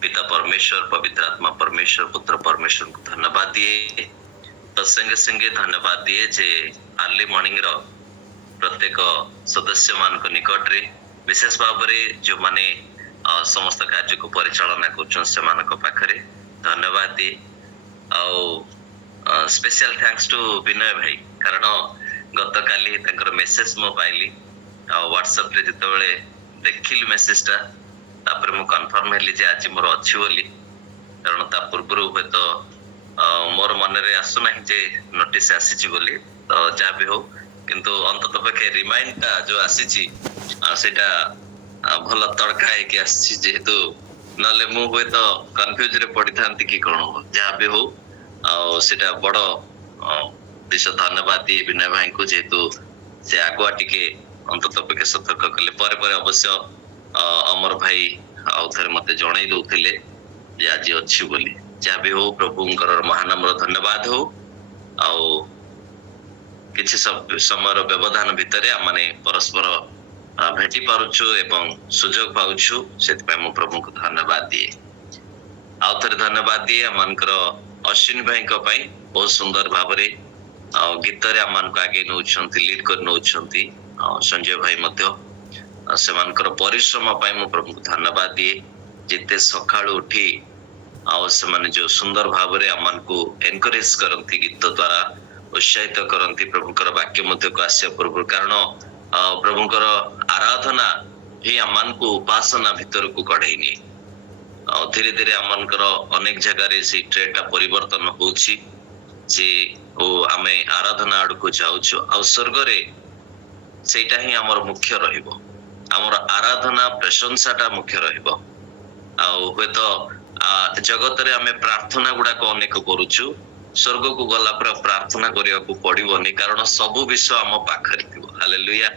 पिता परमेश्वर, पवित्र आत्मा परमेश्वर, पुत्र परमेश्वर को धन्यवाद दिए। तो संगे संगे धन्यवाद दिए जे अर्ली मॉर्निंग रो प्रत्येक सदस्य मान को निकट रे विशेष भाव में जो माने समस्त कार्य को परिचालना कर पाखरे धन्यवाद दिए। आउ स्पेशल थैंक्स टू विनय भाई, कारण गत काली तंकर मेसेज मो पाइली व्हाट्सएप रे जितबेले देखिली मेसेज टा तापर मु कंफर्म हेली जे आज मोर अछि बोली, कारण ता पूर्व हुए तो मोर मन रे आसु नहीं जे नोटिस आसीची बोली। तो जा भी हो किंतु अंतत पक्षे रिमाइंड टा जो आसीची सेटा भल तड़का है कि आसी, जेहेतु नले मु हुए तो कंफ्यूज रे पड़ी थांती कि कोन हो। जा भी हो सेटा बड़ विशेष धन्यवाद दिए विनय भाई को, जेहेतु से आगुआ टिके अंतत पक्षे सतर्क कले पर अवश्य अमर भाई आउ थे मते जणै दउथिले जे आज अछि बोली। जा भी हो प्रभुंकर महानामर धन्यवाद हो। आउ किछि सब समय व्यवधान भितरे आमने परस्पर भेटी पारुछु एवं सुजोग पाउछु, सेति मु प्रभु को धन्यवाद दिए। आउ थे धन्यवाद दिए आमनकर अश्विन भाई को पई बहुत सुंदर भाबरे गीत रे आमन को आगे नउछंती, लीड कर नउछंती। संजय भाई मध्य सेमानकर परिश्रम पाई मु प्रभु को धन्यवाद दिए। जिते सकाळु उठी से जो सुंदर भाव रे आमन को एनकरेज करंती, गीत द्वारा उत्साहित करंती प्रभुकर वाक्य मध्य को आस्य पूर्व, कारण प्रभुकर आराधना ही आमन को उपासना भीतर को कढैनी। धीरे धीरे आमनकर अनेक जगह रे से ट्रेटा परिवर्तन होउछि जे ओ आमे आराधना आड़ को जाउछु। आ स्वर्ग रे सेटा ही हमर मुख्य रहिबो, हमर आराधना प्रशंसाटा मुख्य रहिबो। आउ हुए तो जगत रे आमे प्रार्थना गुडा को अनेक करूछु, स्वर्ग को गला पर प्रार्थना करिया को पड़िबोनी, कारण सब विषय हम पाखरे थिबो। हालेलुया।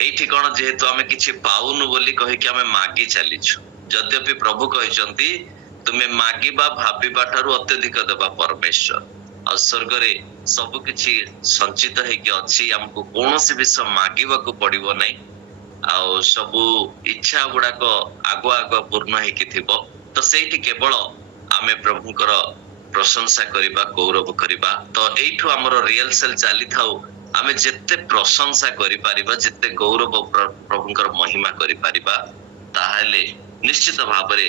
एठी कोन जेहेतु आमे किछि पाउनु बोली कहि कि आमे मागी चलीछु, यद्यपि प्रभु कहिसंती तुमे मागीबा भाबीबा ठारू अत्यधिक देबा परमेश्वर। आ स्वर्ग रे सब किछि संचित है कि अछि, हमको कोनोसी विषय मागीबा को पड़िबो नै। आउ सबु इच्छा गुडा को आगुआ आगुआ पूर्ण है कि थिबो। तो सेठी केवल आमे प्रभुकर प्रशंसा करिबा, गौरव करिबा। तो एठु हमर रियल सेल चाली थाउ, आमे जेते प्रशंसा करि पारिबा, जेते गौरव प्रभुकर महिमा करि पारिबा, ताहाले निश्चित भाबरे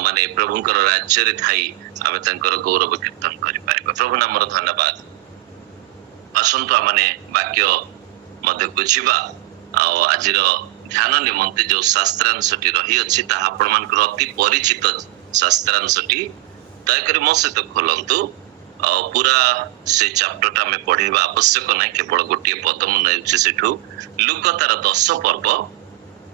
माने प्रभुकर राज्य रे थाई आमे तंकर गौरव कीर्तन करि पारिबा। प्रभु नामर धन्यवाद। असंतु आमने वाक्य मध्य बुझिबा। आजिर ध्यान निमंते जो शास्त्रांशटी रही अछि ता आपण मानकर अति परिचित शास्त्रांशटी दयाकरी मो सहित खोलंतु। पूरा से चैप्टर टा में पढ़िबा आवश्यक नै, केवल गोटे पद मु नैछि सेठु। लूक तार 10 पर्व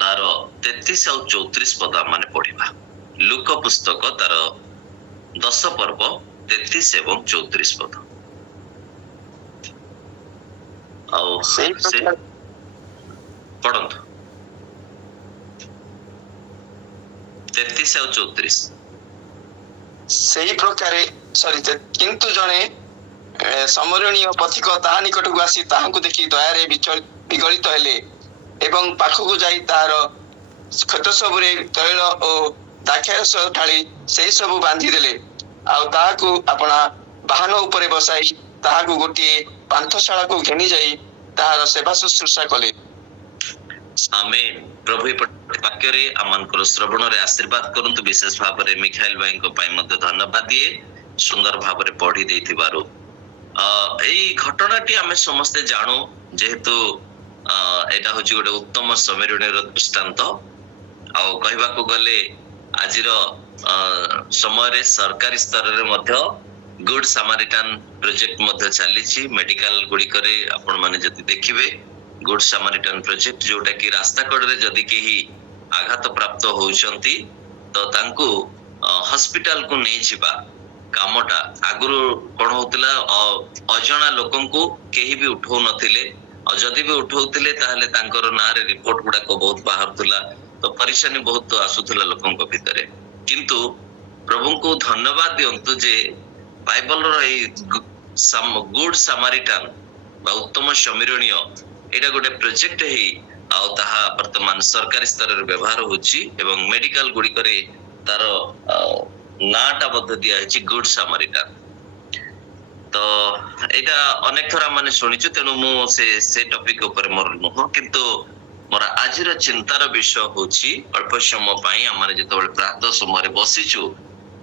तार 33 और 34 पद माने पढ़िबा। लूक पुस्तक तार 10 पर्व 33 एवं 34 पद। आउ से पढ़ंतु 33 और 34। सही प्रकार किंतु जने समरणीय पथिक ताहा निकट को आसी ताहांकु देखि दयारे विगलित हेले एवं पाखकु जाई तार क्षत सबरे तैल ओ दाक्षारस ढाली सेही सब बांधी देले। आ ताहाकु अपना वाहन उपरे बसाई ताहाकु गोटे पांथशाला को घेनी जाई ताहार सेवा शुश्रूषा कले। आमेन। प्रभु वाक्य रे आमनकर श्रवण रे आशीर्वाद करंतु। विशेष भाव रे मिखाइल भाई को पई मध्य धन्यवाद दिए, सुंदर भाव रे पढ़ी देथिबारु। एई घटनाटी आमे समस्त जानो, जेहेतु एटा होची गोटे उत्तम समेरणीय दृष्टांत। आ कहबा को गले आजिर समय रे सरकारी स्तर रे मध्य गुड सामारिटान प्रोजेक्ट मध्य चलीछि। मेडिकल गुडी करे आपण माने जति देखिबे गुड सामारिटान प्रोजेक्ट, जोटा कि रास्ता कड़ रे जदि केही आघात प्राप्त होउचंती तो तांकु हॉस्पिटल को नै छिबा कामटा आगुरु कोन होतला अजणा लोकंकु केही भी उठौ नथिले। और जदि भी उठौतिले ताहले तांकर नारे रिपोर्ट गुडा को बहुत बाहरतुला, तो परेशानी बहुत आसुतुला लोकंक भितरे। किंतु प्रभु को धन्यवाद दियंतु जे बाइबल रो ए गुड सामारिटान बा उत्तम समीरणीय एटा गोटे प्रोजेक्ट है। आउ ताहा वर्तमान सरकारी स्तर रे व्यवहार होची एवं मेडिकल गुडी करे ତାର ନାଁଟା ମଧ୍ୟ ଦିଆହେଇଛି ଗୁଡ୍ ସାମାରିଟାନ। ତ ଏଇଟା ଅନେକ ଥର ମାନେ ଶୁଣିଛୁ, ତେଣୁ ମୁଁ ସେ ଟପିକ ଉପରେ ମୋର ନୁହଁ, କିନ୍ତୁ ମୋର ଆଜିର ଚିନ୍ତାର ବିଷୟ ହଉଛି ଅଳ୍ପ ସମୟ ପାଇଁ ଆମେ ଯେତେବେଳେ ପ୍ରାତଃ ସମୟରେ ବସିଛୁ,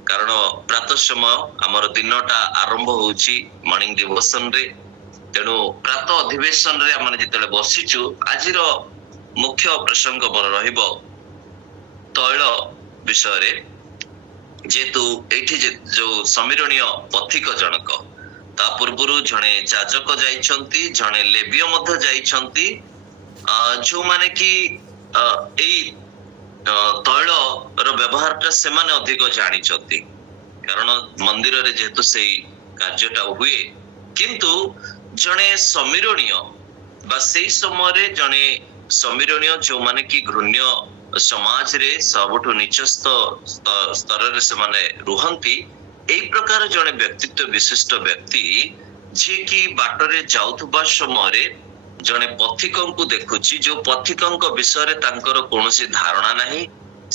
କାରଣ ପ୍ରାତଃ ସମୟ ଆମର ଦିନଟା ଆରମ୍ଭ ହଉଛି ମର୍ଣ୍ଣିଂ ଡିଭୋସନରେ, ତେଣୁ ପ୍ରାତଃ ଅଧିବେଶନରେ ଆମେ ଯେତେବେଳେ ବସିଛୁ, ଆଜିର ମୁଖ୍ୟ ପ୍ରସଙ୍ଗ ମୋର ରହିବ ତୈଳ ବିଷୟରେ। ଯେହେତୁ ଏଇଠି ଯୋଉ ସମୀରଣୀୟ ପଥିକ ଜଣକ, ତା ପୂର୍ବରୁ ଜଣେ ଯାଜକ ଯାଇଛନ୍ତି, ଜଣେ ଲେବୀୟ ମଧ୍ୟ ଯାଇଛନ୍ତି, ଯୋଉମାନେ କି ଏଇ ତୈଳର ବ୍ୟବହାରଟା ସେମାନେ ଅଧିକ ଜାଣିଛନ୍ତି, କାରଣ ମନ୍ଦିରରେ ଯେହେତୁ ସେଇ କାର୍ଯ୍ୟଟା ହୁଏ। କିନ୍ତୁ ଜଣେ ସମୀରଣୀୟ ବା ସେଇ ସମୟରେ ଜଣେ ସମୀରଣୀୟ, ଯୋଉମାନେ କି ଘୃଣ୍ୟ ସମାଜରେ ସବୁଠୁ ନିଚ ସ୍ତରରେ ସେମାନେ ରୁହନ୍ତି, ଏଇ ପ୍ରକାର ଜଣେ ବ୍ୟକ୍ତିତ୍ୱ ବିଶିଷ୍ଟ ବ୍ୟକ୍ତି, ଯିଏ କି ବାଟରେ ଯାଉଥିବା ସମୟରେ ଜଣେ ପଥିକଙ୍କୁ ଦେଖୁଛି, ଯୋଉ ପଥିକଙ୍କ ବିଷୟରେ ତାଙ୍କର କୌଣସି ଧାରଣା ନାହିଁ,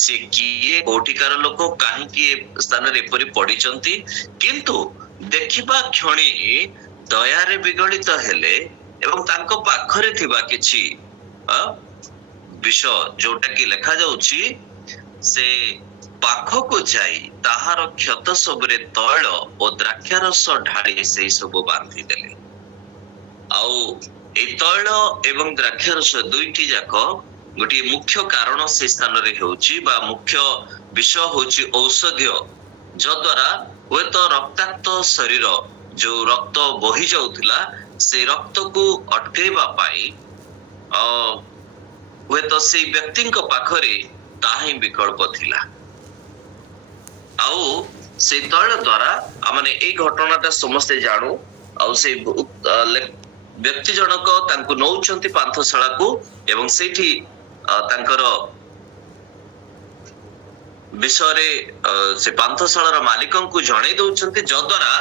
ସେ କିଏ, କୋଉଠିକାର ଲୋକ, କାହିଁକି ଏ ସ୍ଥାନରେ ଏପରି ପଡିଛନ୍ତି, କିନ୍ତୁ ଦେଖିବା କ୍ଷଣି ଦୟାରେ ବିଗଳିତ ହେଲେ ଏବଂ ତାଙ୍କ ପାଖରେ ଥିବା କିଛି ବିଷୟ ଯୋଉଟା କି ଲେଖା ଯାଉଛି, ସେ ପାଖକୁ ଯାଇ ତାହାର କ୍ଷତ ସବୁରେ ତୈଳ ଓ ଦ୍ରାକ୍ଷାରସ ଢାଳି ସେଇ ସବୁ ବାନ୍ଧିଦେଲେ। ଆଉ ଏଇ ତୈଳ ଏବଂ ଦ୍ରାକ୍ଷାରସ ଦୁଇଟି ଯାକ ଗୋଟିଏ ମୁଖ୍ୟ କାରଣ ସେ ସ୍ଥାନରେ ହେଉଛି, ବା ମୁଖ୍ୟ ବିଷୟ ହଉଛି ଔଷଧୀୟ, ଯଦ୍ୱାରା ହୁଏତ ରକ୍ତାକ୍ତ ଶରୀର, ଯୋଉ ରକ୍ତ ବୋହି ଯାଉଥିଲା, ସେ ରକ୍ତକୁ ଅଟକେଇବା ପାଇଁ ହୁଏତ ସେଇ ବ୍ୟକ୍ତିଙ୍କ ପାଖରେ ତାହା ହିଁ ବିକଳ୍ପ ଥିଲା। ଆଉ ସେଇ ତୈଳ ଦ୍ୱାରା ଆମେ ଏଇ ଘଟଣାଟା ସମସ୍ତେ ଜାଣୁ। ଆଉ ସେଇ ବ୍ୟକ୍ତି ଜଣକ ତାଙ୍କୁ ନଉଛନ୍ତି ପାନ୍ଥଶାଳାକୁ ଏବଂ ସେଇଠି ତାଙ୍କର ବିଷୟରେ ସେ ପାନ୍ଥଶାଳାର ମାଲିକଙ୍କୁ ଜଣେଇ ଦଉଛନ୍ତି, ଯଦ୍ୱାରା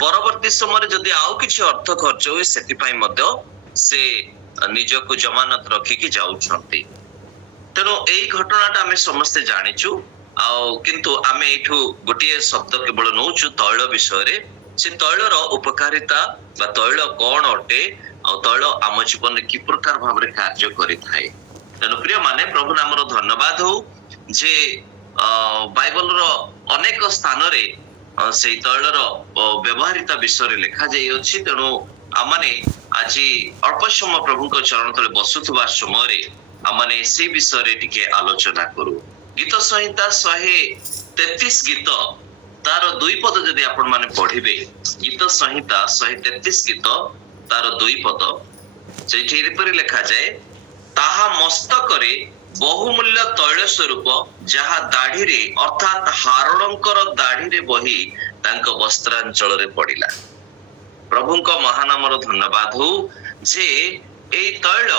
ପରବର୍ତ୍ତୀ ସମୟରେ ଯଦି ଆଉ କିଛି ଅର୍ଥ ଖର୍ଚ୍ଚ ହୁଏ, ସେଥିପାଇଁ ମଧ୍ୟ ସେ ନିଜକୁ ଜମାନତ ରଖିକି ଯାଉଛନ୍ତି। ତେଣୁ ଏଇ ଘଟଣାଟା ଆମେ ସମସ୍ତେ ଜାଣିଛୁ। ଆଉ କିନ୍ତୁ ଆମେ ଏଇଠୁ ଗୋଟିଏ ଶବ୍ଦ କେବଳ ନଉଛୁ ତୈଳ ବିଷୟରେ। ସେ ତୈଳର ଉପକାରିତା ବା ତୈଳ କଣ ଅଟେ, ଆଉ ତୈଳ ଆମ ଜୀବନରେ କି ପ୍ରକାର ଭାବରେ କାର୍ଯ୍ୟ କରିଥାଏ। ତେଣୁ ପ୍ରିୟ ମାନେ, ପ୍ରଭୁ ନାମର ଧନ୍ୟବାଦ ହଉ ଯେ ବାଇବଲର ଅନେକ ସ୍ଥାନରେ ସେଇ ତୈଳର ବ୍ୟବହାରିତା ବିଷୟରେ ଲେଖା ଯାଇଅଛି। ତେଣୁ ଆମମାନେ ଆଜି ଅଳ୍ପ ସମୟ ପ୍ରଭୁଙ୍କ ଚରଣ ତଳେ ବସୁଥିବା ସମୟରେ ଆମମାନେ ସେ ବିଷୟରେ ଟିକେ ଆଲୋଚନା କରୁ। ଗୀତ ସଂହିତା 133 ଗୀତ, ତାର 2 ପଦ ଯଦି ଆପଣ ମାନେ ପଢିବେ, ଗୀତ ସଂହିତା 133 ଗୀତ ତାର 2 ପଦ, ସେଇଠି ଏପରି ଲେଖାଯାଏ, ତାହା ମସ୍ତକରେ ବହୁମୂଲ୍ୟ ତୈଳ ସ୍ୱରୂପ, ଯାହା ଦାଢିରେ ଅର୍ଥାତ୍ ହାରଣଙ୍କର ଦାଢିରେ ବହି ତାଙ୍କ ବସ୍ତ୍ରାଞ୍ଚଳରେ ପଡିଲା। ପ୍ରଭୁଙ୍କ ମହାନାମର ଧନ୍ୟବାଦ ହଉ ଯେ ଏଇ ତୈଳ,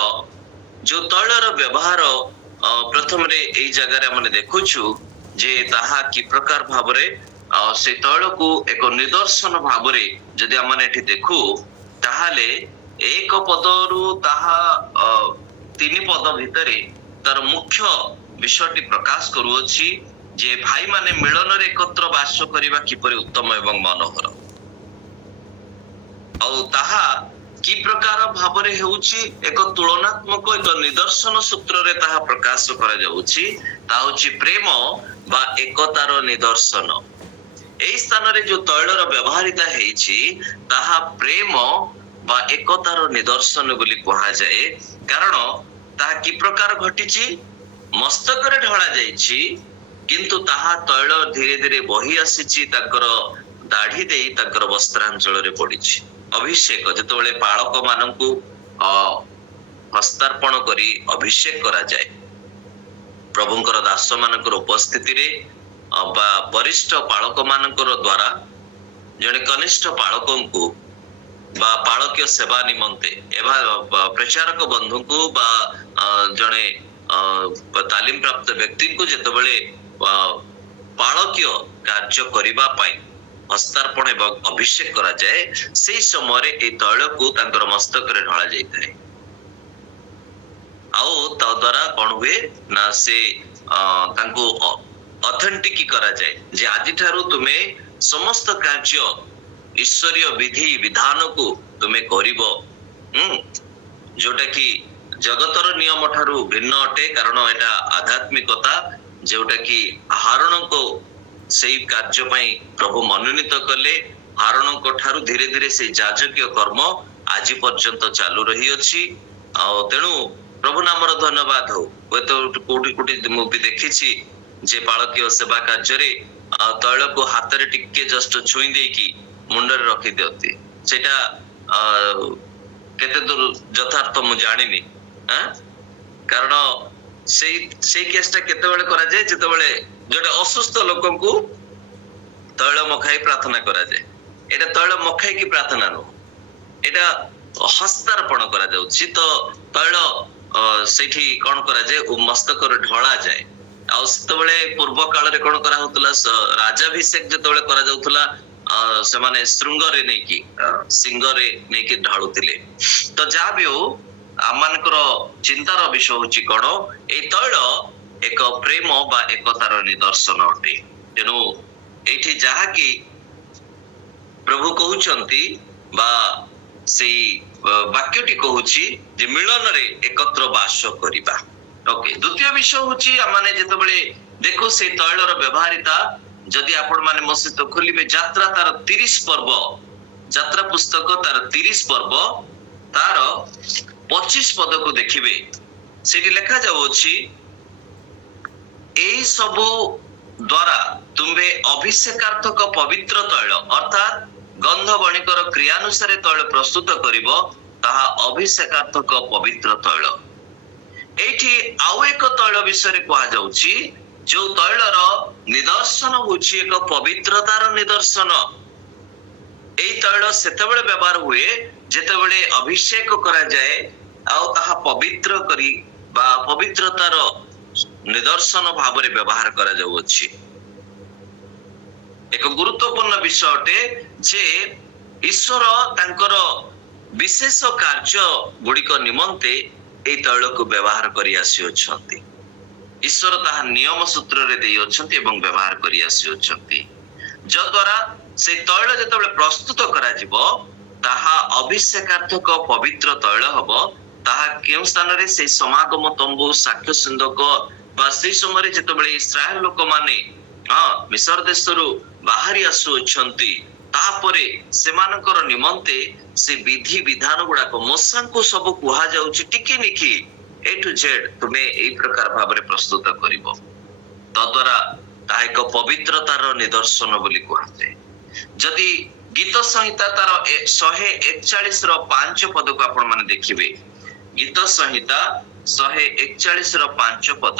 ଯୋଉ ତୈଳର ବ୍ୟବହାର ପ୍ରଥମରେ ଏଇ ଜାଗାରେ ଆମେ ଦେଖୁଛୁ ଯେ ତାହା କି ପ୍ରକାର ଭାବରେ ସେ ତୈଳକୁ ଏକ ନିଦର୍ଶନ ଭାବରେ ଯଦି ଆମେ ଏଠି ଦେଖୁ, ତାହେଲେ 1 ପଦରୁ ତାହା 3 ପଦ ଭିତରେ ତାର ମୁଖ୍ୟ ବିଷୟଟି ପ୍ରକାଶ କରୁଅଛି ଯେ ଭାଇମାନେ ମିଳନରେ ଏକତ୍ର ବାସ କରିବା କିପରି ଉତ୍ତମ ଏବଂ ମନୋହର। ଆଉ ତାହା କି ପ୍ରକାର ଭାବରେ ହେଉଛି ଏକ ତୁଳନାତ୍ମକ, ଏକ ନିଦର୍ଶନ ସୂତ୍ରରେ ତାହା ପ୍ରକାଶ କରାଯାଉଛି। ତାହା ହେଉଛି ପ୍ରେମ ବା ଏକତାର ନିଦର୍ଶନ। এই ସ୍ଥାନରେ ଯୋଉ ତୈଳର ବ୍ୟବହାରିତା ହେଇଛି, ତାହା ପ୍ରେମ ବା ଏକତାର ନିଦର୍ଶନ ବୋଲି କୁହାଯାଏ। କାରଣ ତାହା କି ପ୍ରକାର ଘଟିଛି, ମସ୍ତକରେ ଢଳା ଯାଇଛି, କିନ୍ତୁ ତାହା ତୈଳ ଧୀରେ ଧୀରେ ବହି ଆସିଛି, ତାଙ୍କର ଦାଢି ଦେଇ ତାଙ୍କର ବସ୍ତ୍ରାଞ୍ଚଳରେ ପଡିଛି। ଅଭିଷେକ, ଯେତେବେଳେ ପାଳକ ମାନଙ୍କୁ ହସ୍ତାର୍ପଣ କରି ଅଭିଷେକ କରାଯାଏ, ପ୍ରଭୁଙ୍କର ଦାସ ମାନଙ୍କର ଉପସ୍ଥିତିରେ ବା ବରିଷ୍ଠ ପାଳକ ମାନଙ୍କର ଦ୍ଵାରା ଜଣେ କନିଷ୍ଠ ପାଳକଙ୍କୁ ବା ପାଳକୀୟ ସେବା ନିମନ୍ତେ ଏବା ପ୍ରଚାରକ ବନ୍ଧୁଙ୍କୁ ବା ଜଣେ ତାଲିମ ପ୍ରାପ୍ତ ବ୍ୟକ୍ତିଙ୍କୁ ଯେତେବେଳେ ପାଳକୀୟ କାର୍ଯ୍ୟ କରିବା ପାଇଁ ହସ୍ତାର୍ପଣ ଏବଂ ଅଭିଷେକ କରାଯାଏ, ସେଇ ସମୟରେ এই ତୈଳକୁ ତାଙ୍କର ମସ୍ତକରେ ଢଳା ଯାଇଥାଏ। ଆଉ ତା ଦ୍ୱାରା କଣ ହୁଏ ନା, ସେ ତାଙ୍କୁ ଅଥେଣ୍ଟିକ କରାଯାଏ ଯେ ଆଜିଠାରୁ ତୁମେ ସମସ୍ତ କାର୍ଯ୍ୟ ଈଶ୍ୱରୀୟ ବିଧି ବିଧାନକୁ ତୁମେ କରିବ, ଯୋଉଟା କି ଜଗତର ନିୟମ ଠାରୁ ଭିନ୍ନ ଅଟେ, କାରଣ ଏଟା ଆଧ୍ୟାତ୍ମିକତା ଯୋଉଟା କି ଆହରଣଙ୍କ ସେଇ କାର୍ଯ୍ୟ ପାଇଁ ପ୍ରଭୁ ମନୋନୀତ କଲେ। ଆହରଣଙ୍କ ଠାରୁ ଧୀରେ ଧୀରେ ସେଇ ଯାଜକୀୟ କର୍ମ ଆଜି ପର୍ଯ୍ୟନ୍ତ ଚାଲୁ ରହିଅଛି। ଆଉ ତେଣୁ ପ୍ରଭୁ ନାମର ଧନ୍ୟବାଦ ହଉ। ହୁଏତ କୋଉଠି କୋଉଠି ମୁଁ ବି ଦେଖିଛି ଯେ ବାଳକୀୟ ସେବା କାର୍ଯ୍ୟରେ ତୈଳକୁ ହାତରେ ଟିକେ ଜଷ୍ଟ ଛୁଇଁ ଦେଇକି ମୁଣ୍ଡରେ ରଖି ଦିଅନ୍ତି। ସେଇଟା କେତେ ଦୂର ଯଥାର୍ଥ ମୁଁ ଜାଣିନି, କାରଣ ସେଇ କେସଟା କେତେବେଳେ କରାଯାଏ ଯେତେବେଳେ ଗୋଟେ ଅସୁସ୍ଥ ଲୋକଙ୍କୁ ତୈଳ ମଖାଇ ପ୍ରାର୍ଥନା କରାଯାଏ। ଏଇଟା ତୈଳ ମଖାଇକି ପ୍ରାର୍ଥନା ନୁହଁ, ଏଇଟା ହସ୍ତାର୍ପଣ କରାଯାଉଛି। ତ ତୈଳ ସେଇଠି କଣ କରାଯାଏ, ମସ୍ତକରେ ଢଳା ଯାଏ। ଆଉ ସେତେବେଳେ ପୂର୍ବ କାଳରେ କଣ କରାହଉଥିଲା, ରାଜାଭିଷେକ ଯେତେବେଳେ କରାଯାଉଥିଲା ସେମାନେ ଶୃଙ୍ଗରେ ନେଇକି ସିଂହରେ ନେଇକି ଢାଳୁଥିଲେ। ତ ଯାହା ବି ହଉ ଆମମାନଙ୍କର ଚିନ୍ତାର ବିଷୟ ହଉଛି କଣ, ଏଇ ତୈଳ ଏକ ପ୍ରେମ ବା ଏକତାର ନିଦର୍ଶନ ଅଟେ। ତେଣୁ ଏଇଠି ଯାହାକି ପ୍ରଭୁ କହୁଛନ୍ତି ବା ସେଇ ବାକ୍ୟଟି କହୁଛି ଯେ ମିଳନରେ ଏକତ୍ର ବାସ କରିବା। ଓକେ, ଦ୍ୱିତୀୟ ବିଷୟ ହଉଛି ଆମମାନେ ଯେତେବେଳେ ଦେଖୁ ସେଇ ତୈଳର ବ୍ୟବହାରିତା, ଯଦି ଆପଣ ମାନେ ମୋ ସହିତ ଖୋଲିବେ ଯାତ୍ରା ତାର 30 ପର୍ବ, ଯାତ୍ରା ପୁସ୍ତକ ତାର 30 ପର୍ବ ତାର 25 ପଦକୁ ଦେଖିବେ, ସେଠି ଲେଖା ଯାଉଅଛି ଏହି ସବୁ ଦ୍ୱାରା ତୁମ୍ଭେ ଅଭିଷେକାର୍ଥକ ପବିତ୍ର ତୈଳ ଅର୍ଥାତ୍ ଗନ୍ଧ ବଣିକର କ୍ରିୟାନୁସାରେ ତୈଳ ପ୍ରସ୍ତୁତ କରିବ, ତାହା ଅଭିଷେକାର୍ଥକ ପବିତ୍ର ତୈଳ। ଏଇଠି ଆଉ ଏକ ତୈଳ ବିଷୟରେ କୁହାଯାଉଛି ଯୋଉ ତୈଳର ନିଦର୍ଶନ ହଉଛି ଏକ ପବିତ୍ରତାର ନିଦର୍ଶନ। ଏଇ ତୈଳ ସେତେବେଳେ ବ୍ୟବହାର ହୁଏ ଯେତେବେଳେ ଅଭିଷେକ କରାଯାଏ ଆଉ ତାହା ପବିତ୍ର କରି ବା ପବିତ୍ରତାର ନିଦର୍ଶନ ଭାବରେ ବ୍ୟବହାର କରାଯାଉଅଛି। ଏକ ଗୁରୁତ୍ୱପୂର୍ଣ୍ଣ ବିଷୟ ଅଟେ ଯେ ଈଶ୍ୱର ତାଙ୍କର ବିଶେଷ କାର୍ଯ୍ୟ ଗୁଡିକ ନିମନ୍ତେ ଏଇ ତୈଳକୁ ବ୍ୟବହାର କରି ଆସିଅଛନ୍ତି। ଈଶ୍ୱର ତାହା ନିୟମ ସୂତ୍ରରେ ଦେଇଅଛନ୍ତି ଏବଂ ବ୍ୟବହାର କରି ଆସିଅଛନ୍ତି, ଯଦ୍ୱାରା ସେ ତୈଳ ଯେତେବେଳେ ପ୍ରସ୍ତୁତ କରାଯିବ ତାହା ଅଭିଷେକାର୍ଥକ ପବିତ୍ର ତୈଳ ହବ। ତାହା କେଉଁ ସ୍ଥାନରେ, ସେଇ ସମାଗମ ତମ୍ବୁ, ସାକ୍ଷ୍ୟ ସିନ୍ଦକ ବା ସେଇ ସମୟରେ ଯେତେବେଳେ ଇସ୍ରାଏଲ ଲୋକମାନେ ମିଶର ଦେଶରୁ ବାହାରି ଆସୁଅଛନ୍ତି, ତାପରେ ସେମାନଙ୍କର ନିମନ୍ତେ ସେ ବିଧି ବିଧାନ ଗୁଡାକ ମୋସାଙ୍କୁ ସବୁ କୁହାଯାଉଛି ଟିକେ ନିକି A to Z ତୁମେ ଏଇ ପ୍ରକାର ଭାବରେ ପ୍ରସ୍ତୁତ କରିବ। ତଦ୍ୱାରା ତାହା ଏକ ପବିତ୍ରତାର ନିଦର୍ଶନ ବୋଲି କୁହାଯାଏ। ଯଦି ଗୀତ ସଂହିତା ତାର 141 ର 5 ପଦକୁ ଆପଣ ମାନେ ଦେଖିବେ, ଗୀତ ସଂହିତା 141 ର 5 ପଦ,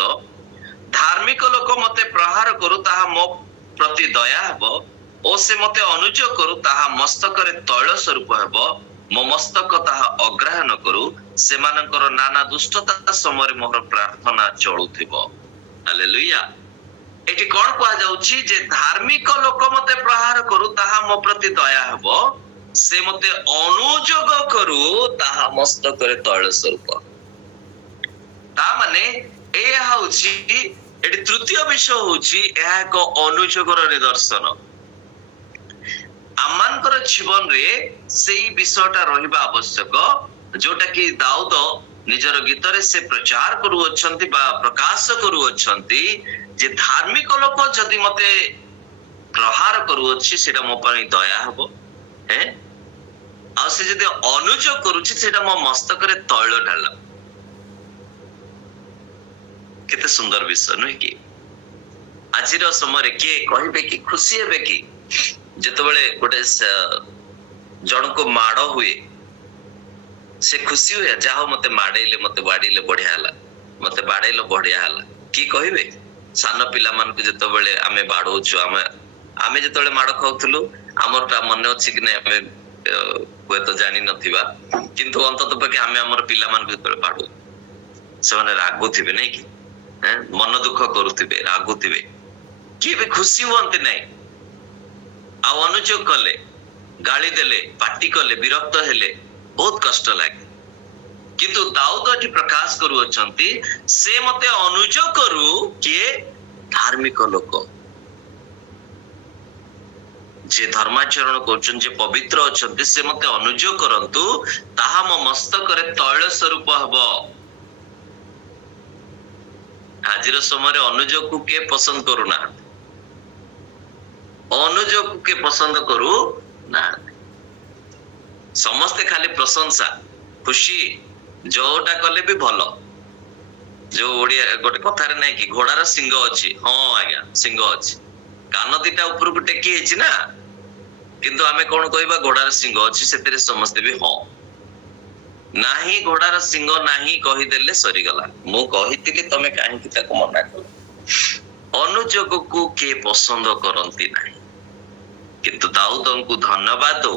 ଧାର୍ମିକ ଲୋକ ମତେ ପ୍ରହାର କରୁ ତାହା ମୋ ପ୍ରତି ଦୟା ହେବ, ଓ ସେ ମତେ ଅନୁଯୋଗ କରୁ ତାହା ମସ୍ତକରେ ତୈଳ ସ୍ୱରୂପ ହେବ, ମୋ ମସ୍ତକ ତାହା ଅଗ୍ରାହ୍ୟ କରୁ, ସେମାନଙ୍କର ନାନା ଦୁଷ୍ଟତା ସମୟରେ ମୋର ପ୍ରାର୍ଥନା ଚଳୁଥିବ। ହାଲେଲୁୟା। ଏଠି କଣ କୁହାଯାଉଛି ଯେ ଧାର୍ମିକ ଲୋକ ମତେ ପ୍ରହାର କରୁ ତାହା ମୋ ପ୍ରତି ଦୟା ହେବ, ସେ ମତେ ଅନୁଯୋଗ କରୁ ତାହା ମସ୍ତକରେ ତୈଳ ସ୍ୱରୂପ। ତା ମାନେ ଏହା ହଉଛି, ଏଠି ତୃତୀୟ ବିଷୟ ହଉଛି ଏହା ଏକ ଅନୁଯୋଗର ନିଦର୍ଶନ। ଆମମାନଙ୍କର ଜୀବନରେ ସେଇ ବିଷୟଟା ରହିବା ଆବଶ୍ୟକ, ଯୋଉଟା କି ଦାଉଦ ନିଜର ଗୀତରେ ସେ ପ୍ରଚାର କରୁଅଛନ୍ତି ବା ପ୍ରକାଶ କରୁଅଛନ୍ତି ଯେ ଧାର୍ମିକ ଲୋକ ଯଦି ମତେ ପ୍ରହାର କରୁଅଛି ସେଟା ମୋ ପାଇଁ ଦୟା ହବ, ଆଉ ସେ ଯଦି ଅନୁଯୋଗ କରୁଛି ସେଟା ମୋ ମସ୍ତକରେ ତୈଳ ଢାଳ। କେତେ ସୁନ୍ଦର ବିଷୟ ନୁହେଁ କି? ଆଜିର ସମୟରେ କିଏ କହିବେ କି, ଖୁସି ହେବେ କି ଯେତେବେଳେ ଗୋଟେ ଜଣକୁ ମାଡ଼ ହୁଏ, ସେ ଖୁସି ହୁଏ, ଯାହା ହଉ ମତେ ମାଡେଇଲେ, ମତେ ବାଡେଇଲେ ବଢିଆ ହେଲା, ମତେ ବାଡେଇଲେ ବଢିଆ ହେଲା। କିଏ କହିବେ? ସାନ ପିଲାମାନଙ୍କୁ ଯେତେବେଳେ ଆମେ ବାଡଉଛୁ, ଆମେ ଯେତେବେଳେ ମାଡ ଖାଉଥିଲୁ, ଆମରଟା ମନେ ଅଛି କି ନାଇଁ ଆମେ ହୁଏତ ଜାଣିନଥିବା, କିନ୍ତୁ ଅନ୍ତତଃ ପକ୍ଷେ ଆମେ ଆମର ପିଲାମାନଙ୍କୁ ଯେତେବେଳେ ବାଡୁ, ସେମାନେ ରାଗୁଥିବେ ନାଇଁ କି, ମନ ଦୁଃଖ କରୁଥିବେ, ରାଗୁଥିବେ, କିଏ ବି ଖୁସି ହୁଅନ୍ତି ନାହିଁ। ଆଉ ଅନୁଯୋଗ କଲେ, ଗାଳି ଦେଲେ, ପାଟି କଲେ, ବିରକ୍ତ ହେଲେ ବହୁତ କଷ୍ଟ ଲାଗେ। କିନ୍ତୁ ଦାଉଦ ଏଠି ପ୍ରକାଶ କରୁଅଛନ୍ତି ସେ ମତେ ଅନୁଯୋଗ କରୁ, କିଏ? धार्मिक लोक जे धर्माचरण कर पवित्र अच्छा से मत अनुजोग करंतु ताहा मो मस्तक तैल स्वरूप हब। आज समय अनुजोग को के पसंद करूना, अनुजोग को के पसंद करू ना, समस्ते खाली प्रशंसा खुशी जोटा कले भी भल। जो ओडिया गोटे कथारे नहीं कि घोड़ार सिंह अच्छी, हाँ आज्ञा सिंह अच्छी, कान दीटा ऊपर को टेकी है ना, किंतु आमे कौन कहबा घोड़ार सिंह अच्छी से समस्ते भी हाँ नाही घोड़ार सिंह नाही कहीदेले सरीगला। मु कही तमे कहीं मना कर। अनुजोग को के पसंद करती नहीं, किंतु दाऊद को धन्यवाद दो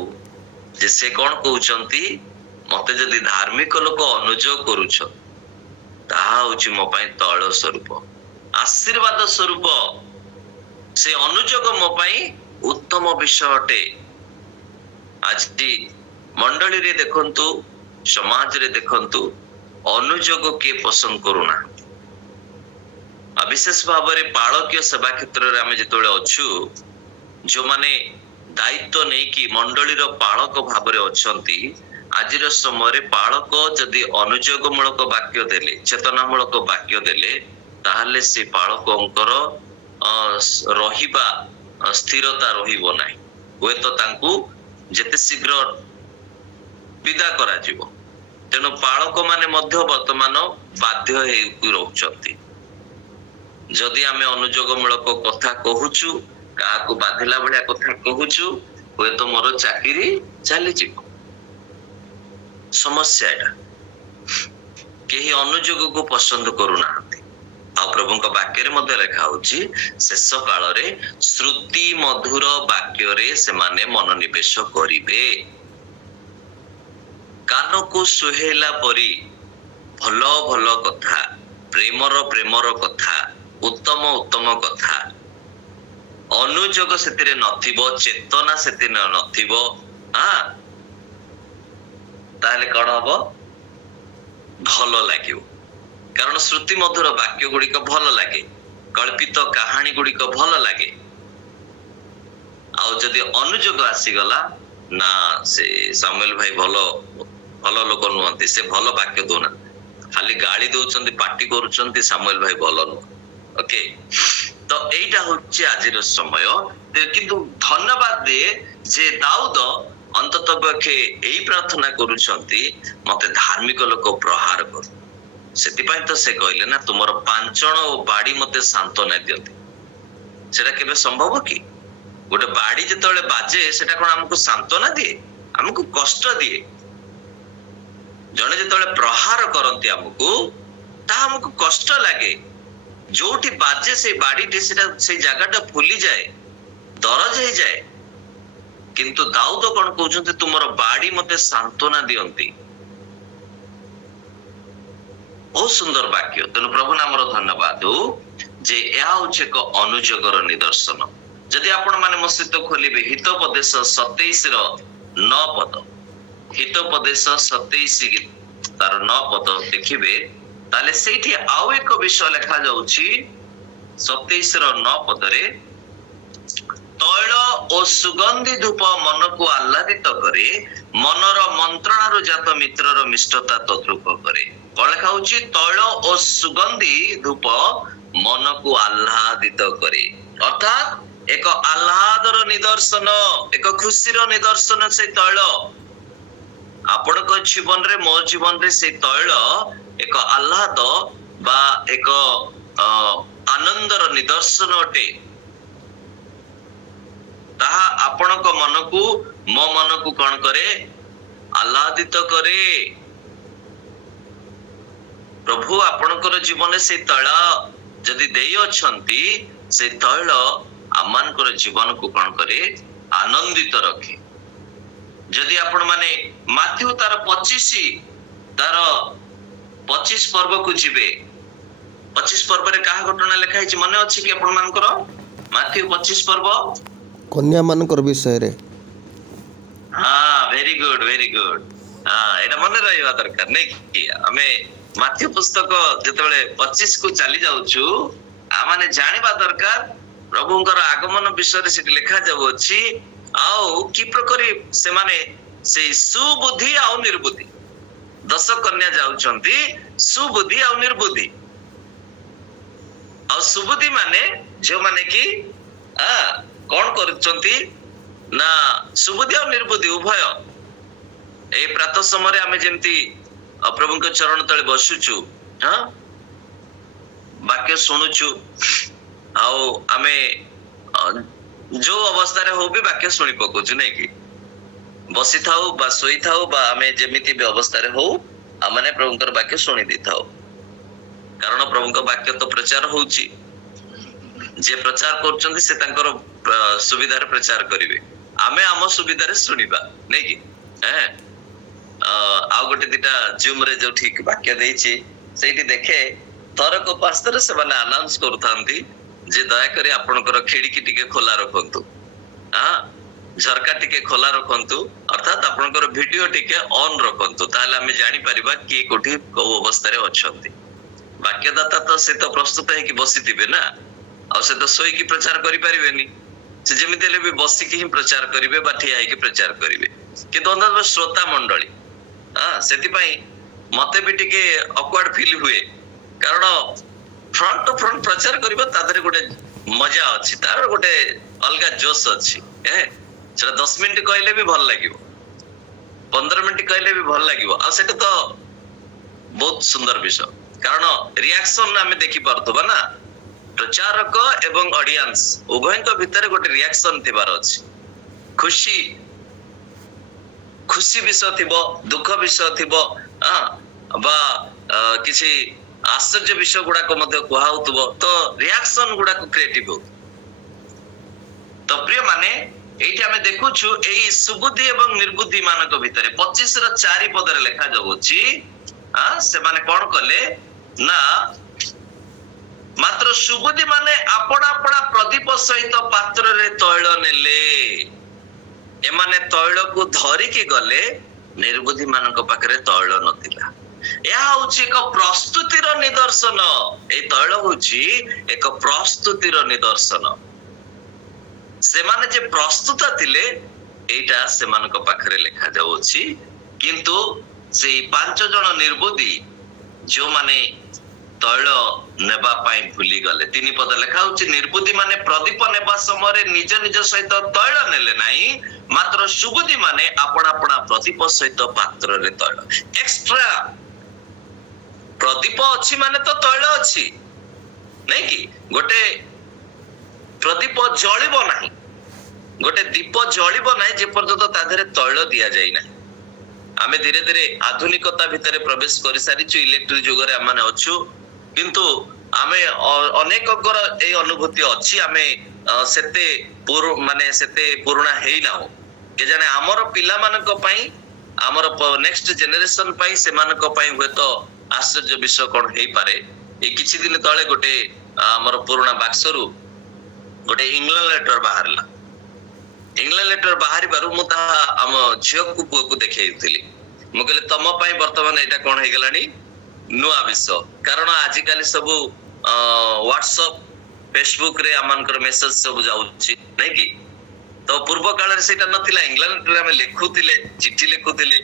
जे से कौन कहउचंती मते जदि धार्मिक लोक अनुजोग करूछ ताहा होची मो पई तैल स्वरूप आशीर्वाद स्वरूप। से अनुजोग मो पई उत्तम विषय अटे। आज मंडली रे देखंतु, समाज रे देखंतु अनुजोग के पसंद करूना। विशेष भाव में पालकीय सेवा क्षेत्र रे आमे जेतोले अछु, जो माने दायित्व नहीं कि मंडली रो पालक भाव में अछंती, आज समय पालक जदि अनुजोगमूलक वाक्य देले, चेतनामूलक वाक्य देले, ताहले से पालकंकर रहिबा स्थिरता रहिबो नाही। हुए तो तांकू जेते शीघ्र विदा करा जीवो। तेणु पालक माने मध्य वर्तमान बाध्य हेकु रहउचंती। जदि आमे अनुजोगमूलक कथा कहूचु, काहाकू बाधिला भलिया कथा कहूचु, हुए तो मोर चाकरी चली जीवो। समस्या एटा केही अनुजोग को पसंद करूना। आ प्रभु वाक्य रे मध्य लिखा होची शेष काल रे श्रुति मधुर वाक्य रे से माने मनोनिवेश करिवे। कान को सुहेला परी भल भल कथा, प्रेमर कथा, उत्तम उत्तम कथा, अनुजोग सेतिरे नथिबो, चेतना सेतिरे नथिबो, ताहले कौन हबो भल लागियो। कारण श्रुति मधुर वाक्य गुड़िक भल लगे, कल्पित कहानी गुड़िक भल लगे। आउ जदि अनुजोग आसीगला ना, से सामुएल भाई भल भल लोक नुहंती, से भल वाक्य दौना, खाली गाली दौचंती, पार्टी करूचंती, सामुएल भाई भल नुह। ओके, तो एटा होची आजिर समय। किंतु धन्यवाद दे जे दाऊद अंतत पक्षे एई प्रार्थना करूचंती, मते धार्मिक लोक प्रहार कर। सेतिपाई तो से कहले ना, तुमर पांचण और बाड़ी मते सांत्वना दियंती। सेटा केबे संभव कि? गोटे बाड़ी जेतबेले बाजे सेटा कोन हमको सांत्वना दिए? हमको कष्ट दिए। जने जेतबेले प्रहार करंती हमको, ता हमको कष्ट लागे। जोठी बाजे से बाड़ीटी सेटा से जगहटा फुली जाए, दरज हो जाए। किंतु दाऊद कोन कहउछन्ते तुमर बाड़ी मते सांत्वना दियंती। बहुत सुंदर वाक्य। तेणु प्रभु नामर धन्यवाद हो जे या होचे एक अनुजोगर निदर्शन। जदि आपण माने मो सहित खोलिबे हितोपदेश 27 रो 9 पद, हितोपदेश 27 तार 9 पद देखिबे, ताले सेठी आउ एक विषय लिखा जाउची 27 रो 9 पद रे, तैल और सुगंधी धूप मन को आह्लादित करे, मनर मंत्रणार जात मित्रर मिष्टता तद्रूप करे। कौन लिखा होची? तैल और सुगंधी धूप मन को आह्लादित करे। अर्थात एक आह्लादर निदर्शन, एक खुशीर निदर्शन से तैल। आपण जीवन रे, मो जीवन रे से तैल एक आह्लाद बा एक आनंदर निदर्शन अटे। ताहा आपणक मन को, मो मन को कौन करे? आह्लादित करे। प्रभु आपणकर जीवन से तैल जदि देई अछंती, से तैल आमानकर जीवन को कौन करे? आनंदित रखे। जदि आपण माने माथ्यू तार 25 पर्व को जीवे, 25 पर्व रे कहा घटना लिखा है मने अछि कि आपण मानकर? माथ्यू 25 पर्व कन्या मानकर विषय रे। हाँ, वेरी गुड वेरी गुड। हाँ, एटा मने रहइबा दरकार नै कि हमें माथ्यू पुस्तक जेतेबेले 25 को चली जाउछु, आमाने जानिबा दरकार प्रभुंकर आगमन विषय से लिखा जाउछि आउ कि प्रकारी से माने से सुबुद्धि आउ निर्बुद्धि 10 कन्या जाउछंती सुबुद्धि आउ निर्बुद्धि आउ सुबुद्धि माने जो माने कि कौन करछंती ना सुबुद्धि आउ निर्बुद्धि उभय ए प्रातः समय आमे जेंती प्रभुंक चरण तले बसुछु हां वाक्य शुणुछु आउ आमे जो अवस्था रे हो भी वाक्य शुणी पकुछु नै कि बसी थाउ बा सोई थाउ बा आमे जेमिति भी अवस्था रे हो आमने प्रभुंकर वाक्य शुणी दी थाउ कारण प्रभुंक वाक्य तो प्रचार होउची जे प्रचार करछंती से तांकर सुविधा रे प्रचार करिवे आमे आम सुविधा रे सुनिबा नै कि आ गोटे दिटा जूम रे जो ठीक वाक्य देछि सेठी देखे थरक पास्तर से माने अनाउंस करथांती जे दया करी आपनकर खिड़की टिके खोला रखंतु झरका टिके खोला रखंतु अर्थात आपनकर वीडियो टिके ऑन रखंतु ताले हमें जानि परिबा कि कोठी को अवस्था रे अछंती वाक्यदाता तो से तो प्रस्तुत है कि बसिथिबे ना आ से तो सोई की प्रचार करि परिबेनी से जेमिते ले भी बसी की ही प्रचार करिवे बा ठिया है कि प्रचार करिवे किंतु अंदर श्रोता मंडली सेति पई मते भी टिके ऑकवर्ड फील हुए कारण फ्रंट टू फ्रंट प्रचार करिबा तादरे गोटे मजा अछि तार गोटे अलगा जोश अछि सेटा 10 मिनिट कहले भी भल लागिवो 15 मिनिट कहले भी भल लागिवो आ सेटा तो बहुत सुंदर विषय कारण रिएक्शन हमें देखि परतबा ना प्रचारक एवं ऑडियंस उभयଙ୍କ भितर गोटे रिएक्शन थिबार अछि खुशी खुशी विषय थिबो दुख विषय थिबो बा किछि आश्चर्य विषय गुड़ा को मध्य कुहाउतबो तो रिएक्शन गुड़ा को क्रिएटिव हो तो प्रिय माने एठी हमें देखुछु एई सुबुद्धि एवं निर्बुद्धि मानक भितरे 25 र 4 पदरे लिखा जाउछि से माने कोन कले ना मात्र सुबुद्धि माने अपना अपना प्रदीप सहित पात्र रे तैल नेले एमाने तैल को धरि के गले निर्बुद्धि मानक पाखरे तैल नथिला ଏହା ହଉଛି ଏକ ପ୍ରସ୍ତୁତିର ନିଦର୍ଶନ ଏ ତୈଳ ହଉଛି ଏକ ପ୍ରସ୍ତୁତିର ନିଦର୍ଶନ ସେମାନେ ଯେ ପ୍ରସ୍ତୁତ ଥିଲେ ଏଇଟା ସେମାନଙ୍କ ପାଖରେ ଲେଖା ଯାଉଛି କିନ୍ତୁ ସେଇ 5 ଜଣ ନିର୍ବୁଦ୍ଧି ଯୋଉମାନେ ତୈଳ ନେବା ପାଇଁ ଭୁଲି ଗଲେ 3 ପଦ ଲେଖା ହଉଛି ନିର୍ବୁଦ୍ଧି ମାନେ ପ୍ରଦୀପ ନେବା ସମୟରେ ନିଜ ନିଜ ସହିତ ତୈଳ ନେଲେ ନାହିଁ ମାତ୍ର ସୁବୁଦ୍ଧି ମାନେ ଆପଣା ଆପଣା ପ୍ରଦୀପ ସହିତ ପାତ୍ରରେ ତୈଳ ଏକ୍ସଟ୍ରା प्रदीप अच्छी माने तो तैल अच्छी नहीं कि गोटे प्रदीप जलिबो नाही गोटे दीप जलिबो नाही जे पर्यंत ता देरे तैल दिया जाय ना आमे धीरे धीरे आधुनिकता भितरे प्रवेश करि सारिछु इलेक्ट्रिक जुग रे माने अछु किंतु आमे अनेक कर ए अनुभूति अछि आमे सेते माने सेते पुराना हेई ना हो के जाने हमर पिला मानक पई हमर नेक्स्ट जनरेशन पई से मानक पई होय तो आश्चर्य विषय कौन हे पारे ए किछि दिन तळे गोटे हमर पुराना बाक्सरु गोटे इंग्लैंड लेटर बाहरला इंग्लैंड लेटर बाहरी बारु मु ता हम झियो को पुओ को देखैथिली मु कहले तम पई वर्तमान एटा कोन हे गेलानी नुआ विषय कारण आज काली सब व्हाट्सएप फेसबुक रे अमानकर मेसेज सब जाउछि नै कि तो पूर्व काल रे सेटा नथिला इंग्लैंड रे हम लिखुतिले चिट्ठी लिखुतिले